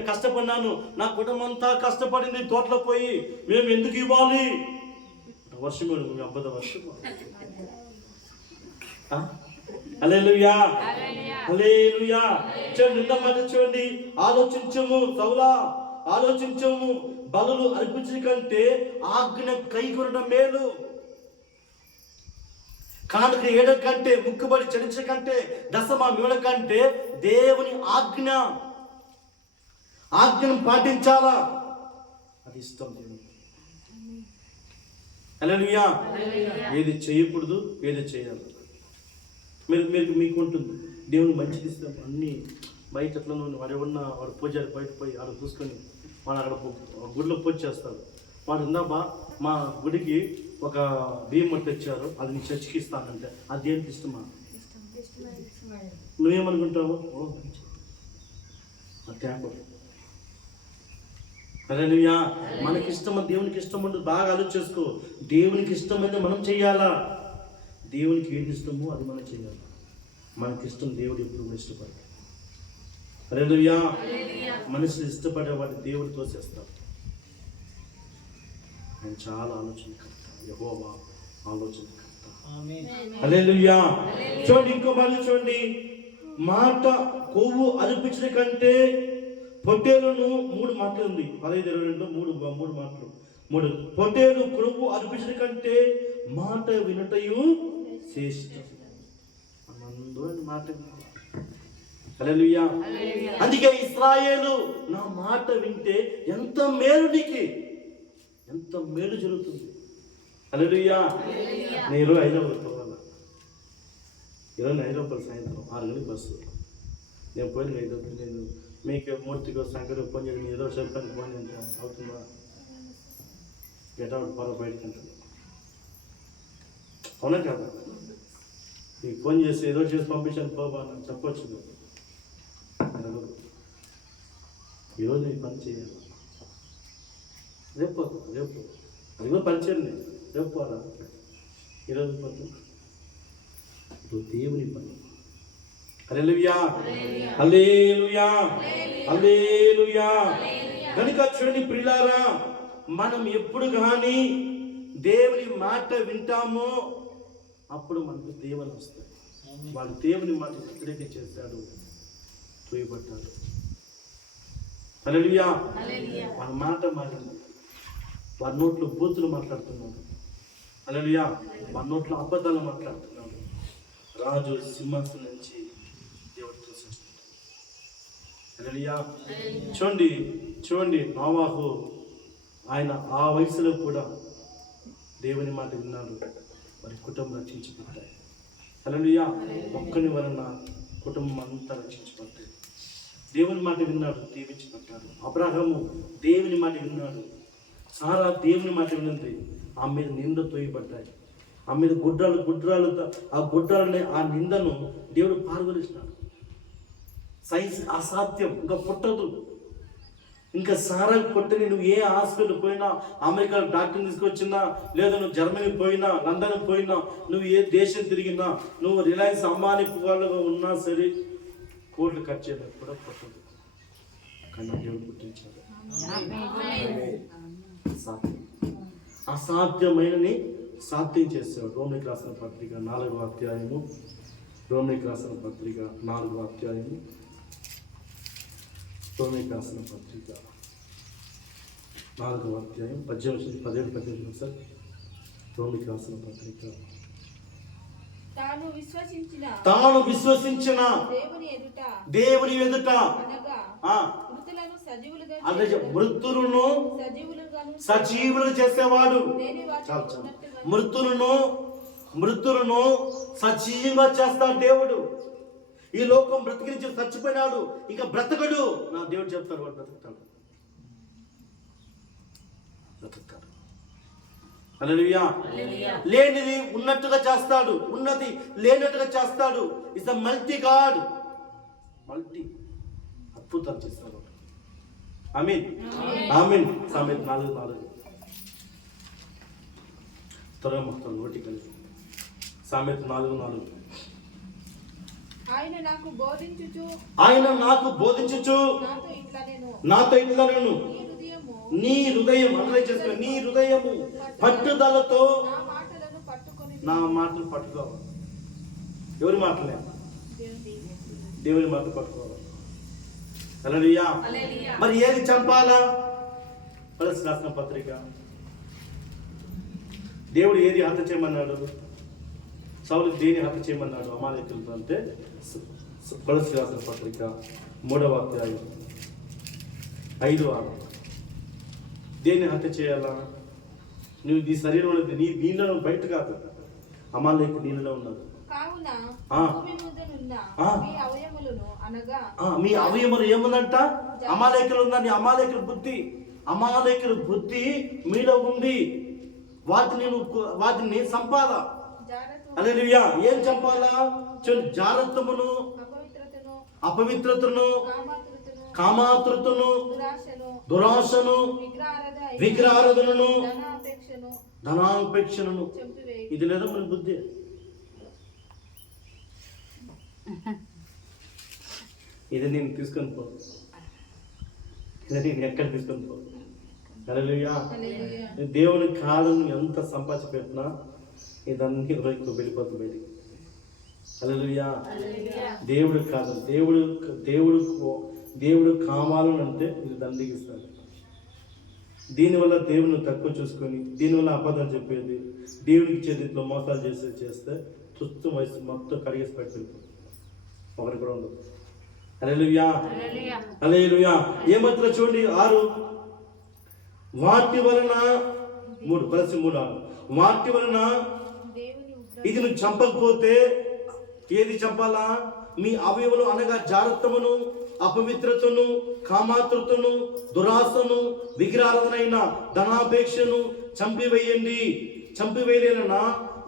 కష్టపడినాను, నా కుటుంబం అంతా కష్టపడింది తోటలో పోయి, మేము ఎందుకు ఇవ్వాలి? వర్షం అబ్బద వర్షం. హల్లెలూయా, హల్లెలూయా. చూడండి, ఆలోచించము సౌలా, ఆలోచించము. బలులు అర్పించడం కంటే ఆజ్ఞ కైకొనడం మేలు. కానుక ఏడ కంటే, ముక్కుబడి చెల్లించడం కంటే, దశమ ఇవ్వడం కంటే దేవుని ఆజ్ఞను పాటించాలా, అది ఇష్టం దేవునికి. హల్లెలూయా. ఏది చేయకూడదు, ఏది చేయాలి. మీకు ఉంటుంది. దేవుని మంచిది ఇస్తాం. అన్నీ బయట ఎట్లా వాడు పూజారి బయట పోయి ఆడ చూసుకొని వాడు అక్కడ గుడిలో పూజ చేస్తాడు. వాడు ఉందాబా మా గుడికి ఒక బియ్యం మట్టి తెచ్చారు, అది నీ చర్చికి ఇస్తానంటే అది దేనికి ఇష్టమా? నువ్వేమనుకుంటావు? హల్లెలూయా. మనకి ఇష్టం, దేవునికి ఇష్టం ఉండదు. బాగా ఆలోచించుకో. దేవునికి ఇష్టమైతే మనం చేయాలా. దేవునికి ఏది ఇష్టమో అది మనం చేయాలి. మనకి ఇష్టం దేవుడు ఎప్పుడు కూడా ఇష్టపడతాడు. హల్లెలూయా. మనుషులు ఇష్టపడే వాటిని దేవుడు తోసేస్తాడు. ఆయన చాలా ఆలోచనకర్త, యెహోవా ఆలోచనకర్త. హల్లెలూయా. చూడండి, ఇంకో మాట చూడండి. మాట కొవ్వు అర్పించడం కంటే పొట్టేలును 3 మాటలు ఉంది. 15:22 మూడు మాటలు. పొట్టేలు కొవ్వు అర్పించడం కంటే మాట వినటయు శ్రేష్టం. మాట. హల్లెలూయా. అందుకే ఇశ్రాయేలు నా మాట వింటే ఎంత మేలు, నీకు ఎంత మేలు జరుగుతుంది. హల్లెలూయా. నేను ఈరోజు హైదరాబాద్ పోవాలా. ఈరోజు హైదరాబాద్ సాయంత్రం 6 గంటలకు బస్సు. నేను పోయిన హైదరాబాద్. నేను మీకు మూర్తికి సంగతి ఫోన్ చేసి ఏదో చెప్పాను, ఫోన్ అంటే అవుతుందా? గెటౌట్ పర బయటకు అంటాను. అవునా కదా? నీకు ఫోన్ చేసి ఏదో చేసి పంపించాను బాబా అని చెప్పొచ్చు. ఈరోజు నీ పని చేయాలి. రేపు అది కూడా పనిచేయండి. రేపు పోరా, ఈరోజు పని. ఇప్పుడు దేవుని పని. హల్లెలూయా, హల్లెలూయా, హల్లెలూయా. కనుక చూడండి ప్రియులారా, మనం ఎప్పుడు కానీ దేవుని మాట వింటామో అప్పుడు మనకు దేవుని వస్తాయి. వాడు దేవుని మాట వ్యతిరేకం చేశాడు, తోయబడ్డాడు. హల్లెలూయా. మన మాట మారింది. వారి నోట్లో బూతులు మాట్లాడుతున్నాడు. హల్లెలూయా. మన నోట్లో అబద్ధాలు మాట్లాడుతున్నాడు. రాజు సింహాసనం నుంచి దేవుడు తోసేస్తున్నాడు. హల్లెలూయా. చూడండి నోవాహు ఆయన ఆ వయసులో కూడా దేవుని మాట విన్నాడు. మరి కుటుంబం రక్షించబడ్డాయి. హల్లెలూయా. ఒక్కని వలన కుటుంబం అంతా రక్షించబడ్డాయి. దేవుని మాట విన్నాడు, దీవించబడ్డాడు. అబ్రహాము దేవుని మాట విన్నాడు. సారా దేవుని మాట విన్నది. ఆమె మీద నింద తోయబడ్డాయి. ఆమె మీద గుడ్రాలతో ఆ నిందను దేవుడు పాల్గొనిస్తున్నాడు. సైన్స్ అసాధ్యం, ఇంకా పుట్టదు. ఇంకా సారా కొట్టని నువ్వు ఏ హాస్పిటల్ పోయినా, అమెరికా డాక్టర్ తీసుకొచ్చినా, లేదా నువ్వు జర్మనీ పోయినా, లండన్ పోయినా, నువ్వు ఏ దేశం తిరిగినా, నువ్వు రిలయన్స్ అంబానీ వాళ్ళగా ఉన్నా సరే కోట్లు ఖర్చు చేయడానికి కూడా పుట్టదు. కానీ దేవుడు పుట్టించాడు. అసాధ్యమైనని సాధ్యం చేసేవాడు. రోమిలికి రాసిన పత్రిక 4వ అధ్యాయము, రోమిలికి రాసిన పత్రిక 4వ అధ్యాయము, రోమిలికి రాసిన పత్రిక 4వ అధ్యాయం 17 సార్. రోమిలికి రాసిన పత్రిక తాను విశ్వసించిన దేవుని ఎదుట మృతులను సజీవులు చేసేవాడు. మృతులను సజీవంగా చేస్తాడు దేవుడు. ఈ లోకం బ్రతికించి చచ్చిపోయినాడు, ఇంకా బ్రతకడు. నా దేవుడు చెప్తాడు, వాడు బ్రతుకుతాడు. హల్లెలూయా. లేనిది ఉన్నట్టుగా చేస్తాడు, ఉన్నది లేనట్టుగా చేస్తాడు. Is the multi God. Multi అద్భుతాలు చేస్తాడు. ఆమేన్, ఆమేన్. సామెత 4:4 త్వరగా మొత్తం నోటి కలిసి. సామెత 4:4 ఆయన నాకు బోధించుచు నాతో ఇట్లా నేను నీ హృదయం అర్థం చేసుకో. నీ హృదయము పట్టుదలతో నా మాటలు పట్టుకోవాలి. ఎవరి మాటలే? దేవుని మాటలు పట్టుకోవాలి. హల్లెలూయా. మరి ఏది చంపాలా? కొలస్సీ రాసిన పత్రిక. దేవుడు ఏది హత్య చేయమన్నాడు? సౌలు దేని హత్య చేయమన్నాడు అమాలేకులతో అంటే? కొలస్సీ రాసిన పత్రిక 3వ అధ్యాయం 5-6. దేన్ని హత్య చేయాలా? నువ్వు నీ శరీరంలో నీ దీనిలో బయట కాదు, అమాలేకు నీళ్ళలో ఉన్నది. మీ అవయములు ఏముందంట? అమాలేకులు ఉందని. అమాలేకుల బుద్ధి మీలో ఉంది. వాటిని చంపాలా. హల్లెలూయా. ఏం చంపాలా? జారత్వమును, అపవిత్రతను, కామాతృతను, దురాశను, విగ్రహారాధనను, ధనాపేక్షను. ఇది లేదా మన బుద్ధి? ఇది నేను తీసుకొని పో, ఇది నేను ఎక్కడ తీసుకొని పో. హల్లెలూయా. దేవుని కాలం ఎంత సంపాదించి పెట్టినా ఇదన్నీ రోజుకు వెళ్ళిపోతుంది బయటికి. హల్లెలూయా. దేవుడు కాదు, దేవుడు కావాలని అంటే ఇది దండిగిస్తాడు. దీనివల్ల దేవుని తక్కువ చూసుకొని, దీనివల్ల అబద్ధం చెప్పేది, దేవునికి చేతిలో మోసాలు చేస్తే తుస్తు వయసు మొత్తం కడిగేసి పెట్టుకుంటుంది. ఒకటి కూడా ఉండదు. హల్లెలూయా, హల్లెలూయా. ఏమంటారో చూడండి 6. వాటి వలన 3:3 వాటి వలన ఇది నువ్వు చంపకపోతే ఏది చంపాలా? మీ అవయవులు అనగా జారత్వమును, అపవిత్రతను, కామాతృతను, దురాశను, విగ్రహారాధనైన ధనాపేక్షను చంపివేయలేనా?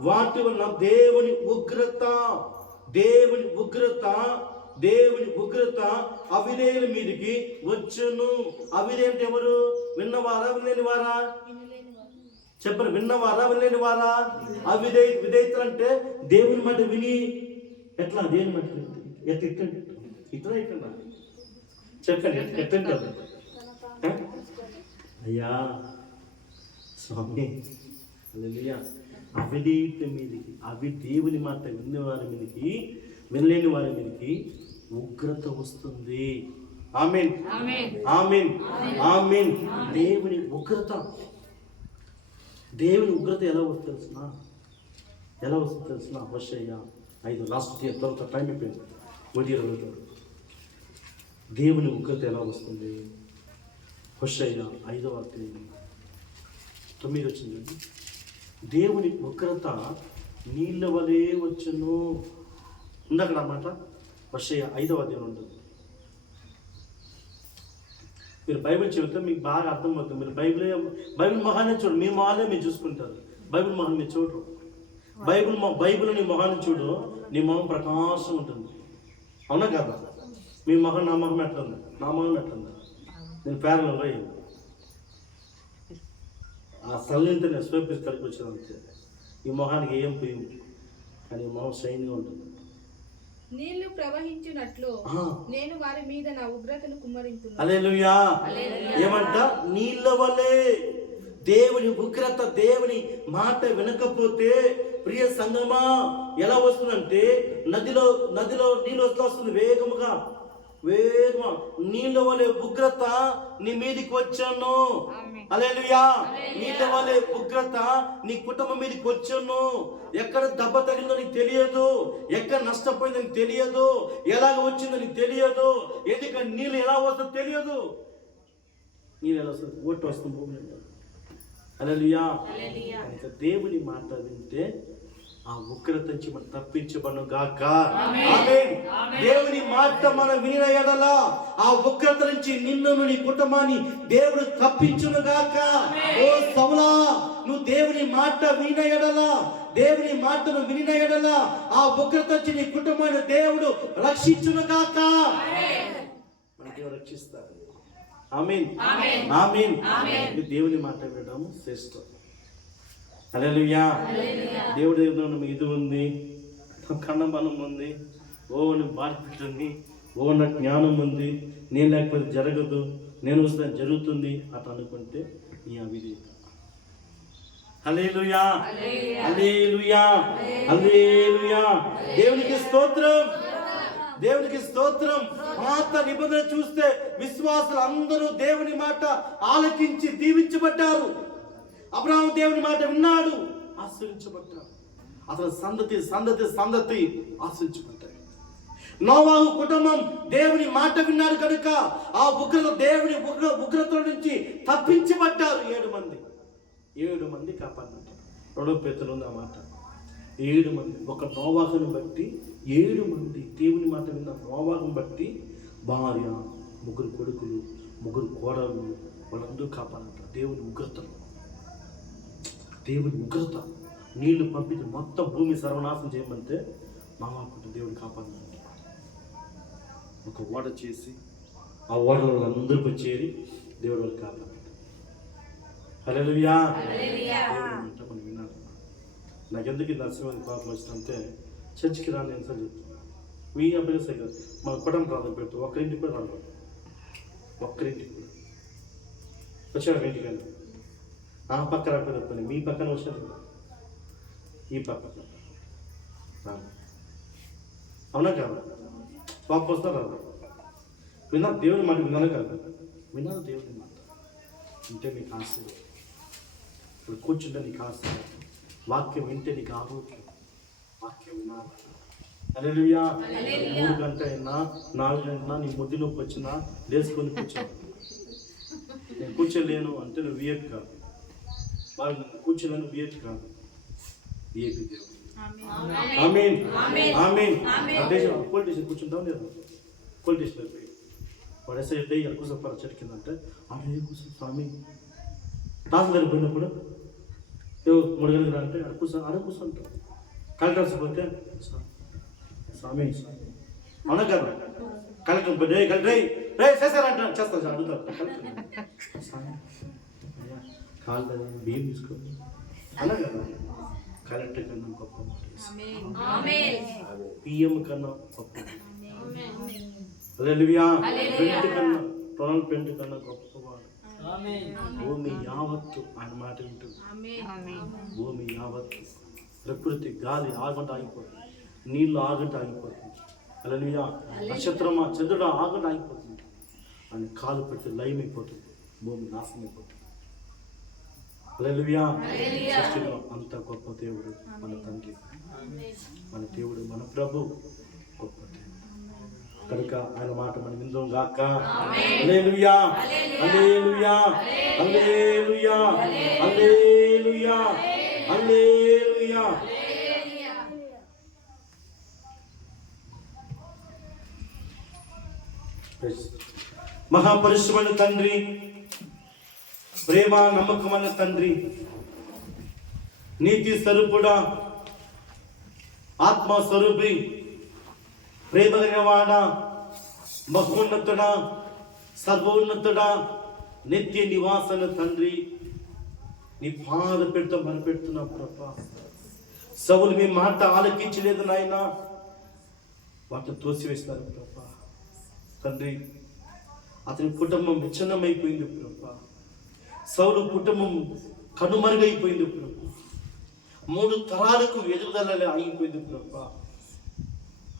వాటి వలన దేవుని ఉగ్రత అవిధేయుల మీదకి వచ్చును. అవిధేయులు ఎవరు? విన్నవారా వినలేని వారా? చెప్పరు. విన్నవారా వినలేని వారా? విధేయతలు అంటే దేవుని మాట విని ఎట్లా? దేవుని మాట ఎట్టండి ఇట్లా ఎట్టండి చెప్పండి ఎట్టంటారు అయ్యా స్వామి హల్లెలూయా. అవిధేయత మీదకి దేవుని మాట విన్న వారి మీదకి వినలేని వారి మీదకి ఉగ్రత వస్తుంది. ఆమేన్ ఆమేన్ ఆమేన్. దేవుని ఉగ్రత ఎలా వస్తుంది తెలిసిన హోషేయ 5 లాస్ట్ ఇయర్ తర్వాత టైం అయిపోయింది. 1 దేవుని ఉగ్రత ఎలా వస్తుంది? హోషేయ 5వ అధ్యాయం 9 వచ్చిందండి. దేవుని ఉగ్రత నీళ్ళ వలె వచ్చును. ఉందక్కడ అన్నమాట. హోషేయ 5వ అధ్యాయం ఉంటుంది. మీరు బైబిల్ చదివితే మీకు బాగా అర్థమవుతుంది. మీరు బైబిల్ మొహాన్ని చూడు, మీ మొహాలే మీరు చూసుకుంటారు. బైబిల్ మొహాన్ని మీరు చూడరు. బైబిల్ నీ మొహాన్ని చూడు, నీ మొహం ప్రకాశం ఉంటుంది. అవునా కదా? మీ మొహం నా మొహం ఎట్లుంది? నా మొహం ఎట్లుంది? నేను ప్యారలో ఆ సల్లింత నేను స్వీపేసి కలిపి వచ్చాను అంతే. ఈ మొహానికి ఏం పోయింది, కానీ ఈ మొహం షైన్గా ఉంటుంది. నీళ్లు ప్రవహించినట్లు నేను వారి మీద నా ఉగ్రతను కుమ్మరించును. హల్లెలూయా. ఏమంట? నీళ్ళ వలె. దేవుని ఉగ్రత, దేవుని మాట వినకపోతే ప్రియ సంగమా ఎలా వస్తుందంటే నదిలో నీళ్ళు వస్తుంది వేగముగా నీళ్ళ వలె ఉగ్రత నీ మీదికి వచ్చాను. హల్లెలూయా. నీళ్ళ వలె ఉగ్రత నీ కుటుంబం మీదకి వచ్చాను. ఎక్కడ దెబ్బ తగిలిందో నీకు తెలియదు, ఎక్కడ నష్టపోయిందో నీకు తెలియదు, ఎలాగ వచ్చిందో నీకు తెలియదు, ఎందుకంటే నీళ్ళు ఎలా వస్తుందో తెలియదు. నీళ్ళు ఎలా వస్తుంది? ఓటు వస్తుంది భూమి. హల్లెలూయా. కనుక దేవుని మాట వింటే ఆ ఉగ్రత నుంచి మనం తప్పించబడను గాక. ఆమేన్. దేవుని మాట మనం వినిన యెడల ఆ ఉగ్రత నుంచి నిన్ను నీ కుటుంబాన్ని దేవుడు తప్పించును గాక. ఓ సౌలా, నువ్వు దేవుని మాట వినిన యెడల, దేవుని మాటను వినిన యెడల ఆ ఉగ్రత నుంచి నీ కుటుంబాన్ని దేవుడు రక్షించును గాక. మన దేవుడు రక్షిస్తాడు. ఆమేన్ ఆమేన్. దేవుని మాట వినడం శ్రేష్టం. హల్లెలూయా. దేవుడి దగ్గర ఇది ఉంది, ఖండబలం ఉంది, ఓ బాధ్యత ఉంది, ఓ నా జ్ఞానం ఉంది, నేను లేకపోతే జరగదు, నేను వస్తే జరుగుతుంది అట్లా అనుకుంటే నీ అవిధేయత. హల్లెలూయా హల్లెలూయా హల్లెలూయా. దేవునికి స్తోత్రం, దేవునికి స్తోత్రం. పాత నిబంధన చూస్తే విశ్వాసులు అందరూ దేవుని మాట ఆలకించి దీవించబడ్డారు. అబ్రహాము దేవుని మాట విన్నాడు, ఆశీర్వించబడ్డాడు. అతని సంతతి ఆశీర్వించబడ్డాడు. నోవాహు కుటుంబం దేవుని మాట విన్నారు కనుక ఆ దేవుని ఉగ్రత నుంచి తప్పించబడ్డారు. 7 మంది కాపాడినట్టు 2 పేతురు ఉంది ఆ మాట. 7 మంది, ఒక నోవాహుని బట్టి 7 మంది దేవుని మాట విన్న నోవాహుని బట్టి భార్య, 3 కొడుకులు, 3 కోడళ్ళు, వాళ్ళందరూ కాపాడంటారు. దేవుని ఉగ్రత నీళ్లు పంపించి మొత్తం భూమి సర్వనాశనం చేయమంటే నోవాహుని దేవుడు కాపాడినాడు. ఒక ఓడ చేసి ఆ ఓడలో అందరికీ చేరి దేవుడు వాళ్ళు కాపాడు. హల్లెలూయా. మనం వినాలి. నాకెందుకు నరసింహానికి పాపం వచ్చిందంటే చర్చికి రాని అని సార్ చెప్తాను. మీ అబ్బాయి సరిగ్గా మన కుటుంబం ప్రార్థన పెడుతూ ఒక్కరింటికి కూడా రాదు, ఒక్కరింటికి కూడా వచ్చాడు. ఇంటికి వెళ్ళి ఆ పక్క రాకపోతే మీ పక్కన వచ్చారు, ఈ పక్కన అవునా కాదు? పాపం వస్తా రాదు. విన్నా దేవుని మాట విన్నాను కాదు, విన్నాను దేవుని మాట వింటే నీకు ఆశీర్వాదం. ఇప్పుడు కూర్చుంటే నీకు ఆశీర్వాదం. వాక్యం వింటే నీకు ఆరోగ్యం. వాక్యం వినాలి. హల్లెలూయా. 3 గంటలు అయినా 4 గంటల నీ ముద్దు నొప్పి వచ్చినా లేచుకొని కూర్చోవాలి. నేను కూర్చోలేను అంటే నువ్వు వియట్ కాదు, వాళ్ళు కూర్చోలేను వియట్ కాదు, ఏపీ దేవుడు. ఆమేన్ ఆమేన్. పొలిటీషియన్ కూర్చుంటాం లేదు, పొలిటీషియన్ పోయి వాడు ఎస్ఐ అక్కడ కూర్చోపారు చెట్టు కింద అంటే అక్కడ కూర్చో స్వామి. తహసీల్దార్ పోయినప్పుడు 3 గంటలకు అంటే ఆడ కూర్చుంటాం. కలెక్టర్స్ పోతే స్వామి అవునా కదా? కలెక్టర్ పోతే కలెక్టర్ చేశారంట, చేస్తాను సార్ అడుగుతారు. కలెక్టర్ స్వామి కాలు బియ్యం తీసుకోండి అలా కదా. కలెక్టర్ కన్నా గొప్ప, పిఎం కన్నా గొప్ప. హల్లెలూయా. పెంటు కన్నా పొలం పెంటు కన్నా గొప్పవాడు. భూమి యావత్తు ఆయన మాట వింటుంది. భూమి యావత్తు, ప్రకృతి, గాలి ఆగంట ఆగిపోతుంది, నీళ్లు ఆగంట ఆగిపోతుంది. హల్లెలూయా. నక్షత్రమా, చంద్రుడు ఆగంట ఆగిపోతుంది. ఆయన కాలు పెట్టి లయమైపోతుంది, భూమి నాశనం అయిపోతుంది. హల్లెలూయా. సృష్టిలో అంత గొప్ప దేవుడు మన తండ్రి, మన దేవుడు, మన ప్రభు, గొప్ప దేవుడు కనుక ఆయన మాట మనం విందాం గాక. హల్లెలూయా, హల్లెలూయా, హల్లెలూయా, హల్లెలూయా, హల్లెలూయా. మహాపరిశుద్ధమైన తండ్రి, ప్రేమ నమ్మకమైన తండ్రి, నీతి స్వరూపుడా, ఆత్మ స్వరూపి, ప్రేమ కలిగినవాడా, మహోన్నతుడా, సర్వోన్నతుడా, నిత్య నివాసన తండ్రి, నీ పాద పెడుతూ మనపెడుతున్నా ప్రభా. సవులు మీ మాట ఆలకించలేదు నాయన, వాటిని తోసివేస్తారు ప్రభా. తండ్రి, అతని కుటుంబం విచ్ఛిన్నమైపోయింది ప్రభా. సౌలు కుటుంబం కనుమరుగైపోయింది ప్రభా. 3 తరాలకు ఎదుగుదల ఆగిపోయింది ప్రభా.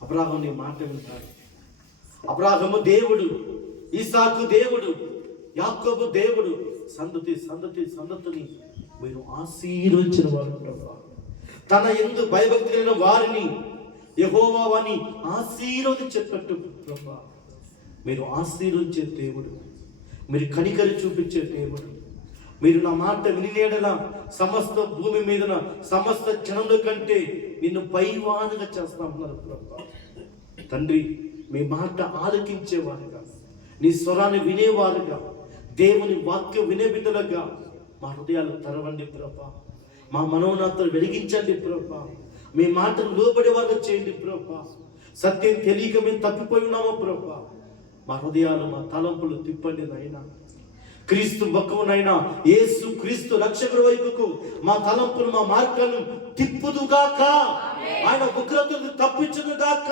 అబ్రాహాము నీ మాట వింటాడు. అబ్రాహాము దేవుడు, ఇసాకు దేవుడు, యాకోబు దేవుడు, సంతతి సంతతి సంతతిని మీరు ఆశీర్వదించిన వారు ప్రభా. తన యందు భయభక్తి కలిగిన వారిని యెహోవా వారిని ఆశీర్వదించేటట్టు ప్రభా. మీరు ఆశీర్వదించే దేవుడు, మీరు కనికరి చూపించే దేవుడు. మీరు నా మాట వినినేడల సమస్త భూమి మీద సమస్త జనముల కంటే నిన్ను పైవానుగా చేస్తామన్నారు ప్రభా. తండ్రి, మీ మాట ఆలకించేవారుగా, నీ స్వరాన్ని వినేవారుగా, దేవుని వాక్యం వినే బిడ్డలుగా మా హృదయాలు తెరవండి ప్రభా. మా మనోనాథలు వెలిగించండి ప్రభా. మీ మాటను లోబడి వాళ్ళు చేయండి ప్రభా. సత్యం తెలియక మేము తప్పిపోయి ఉన్నామో ప్రభా. మా హృదయాలు, మా తలంపులు తిప్పండి నాయనా. క్రీస్తు ముఖమునైనా, యేసు క్రీస్తు రక్షకుడి వైపుకు మా తలంపులు, మా మార్గాలను తిప్పుదుగాక. ఆయన ఉగ్రతను తప్పించుగాక.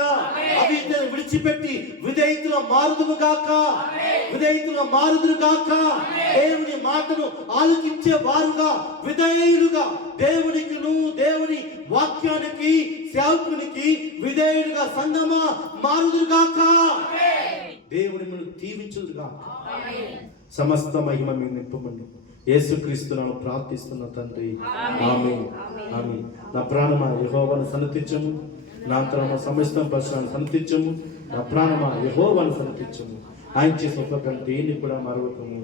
అవిధేయతను విడిచిపెట్టి విధేయతలో మారుదుగాక. విధేయతలో మారుదుగాక. దేవుని మాటను ఆలకించే వారుగా, విధేయులుగా, దేవునికిను దేవుని వాక్యానికి సేవకునికి విధేయులుగా సంగమా మారుదుగాక. దేవుని మనం దీవించుదుగాక. సమస్త మహిమ మీరు నింపమని యేసుక్రీస్తు నామమున ప్రార్థిస్తున్న తండ్రి, ఆమేన్, ఆమేన్. నా ప్రాణమా యెహోవాను సన్నతించము, నా అంతరంగ సమస్తం పరిశుద్ధుని సన్నతించము. నా ప్రాణమా యెహోవాను సన్నతించము, ఆయన చేసిన ఉపకారం దేన్ని కూడా మరవకము.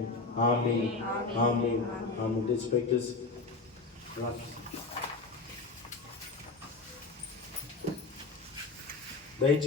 ఆమేన్, ఆమేన్, ఆమేన్. Respect this. దయచేసి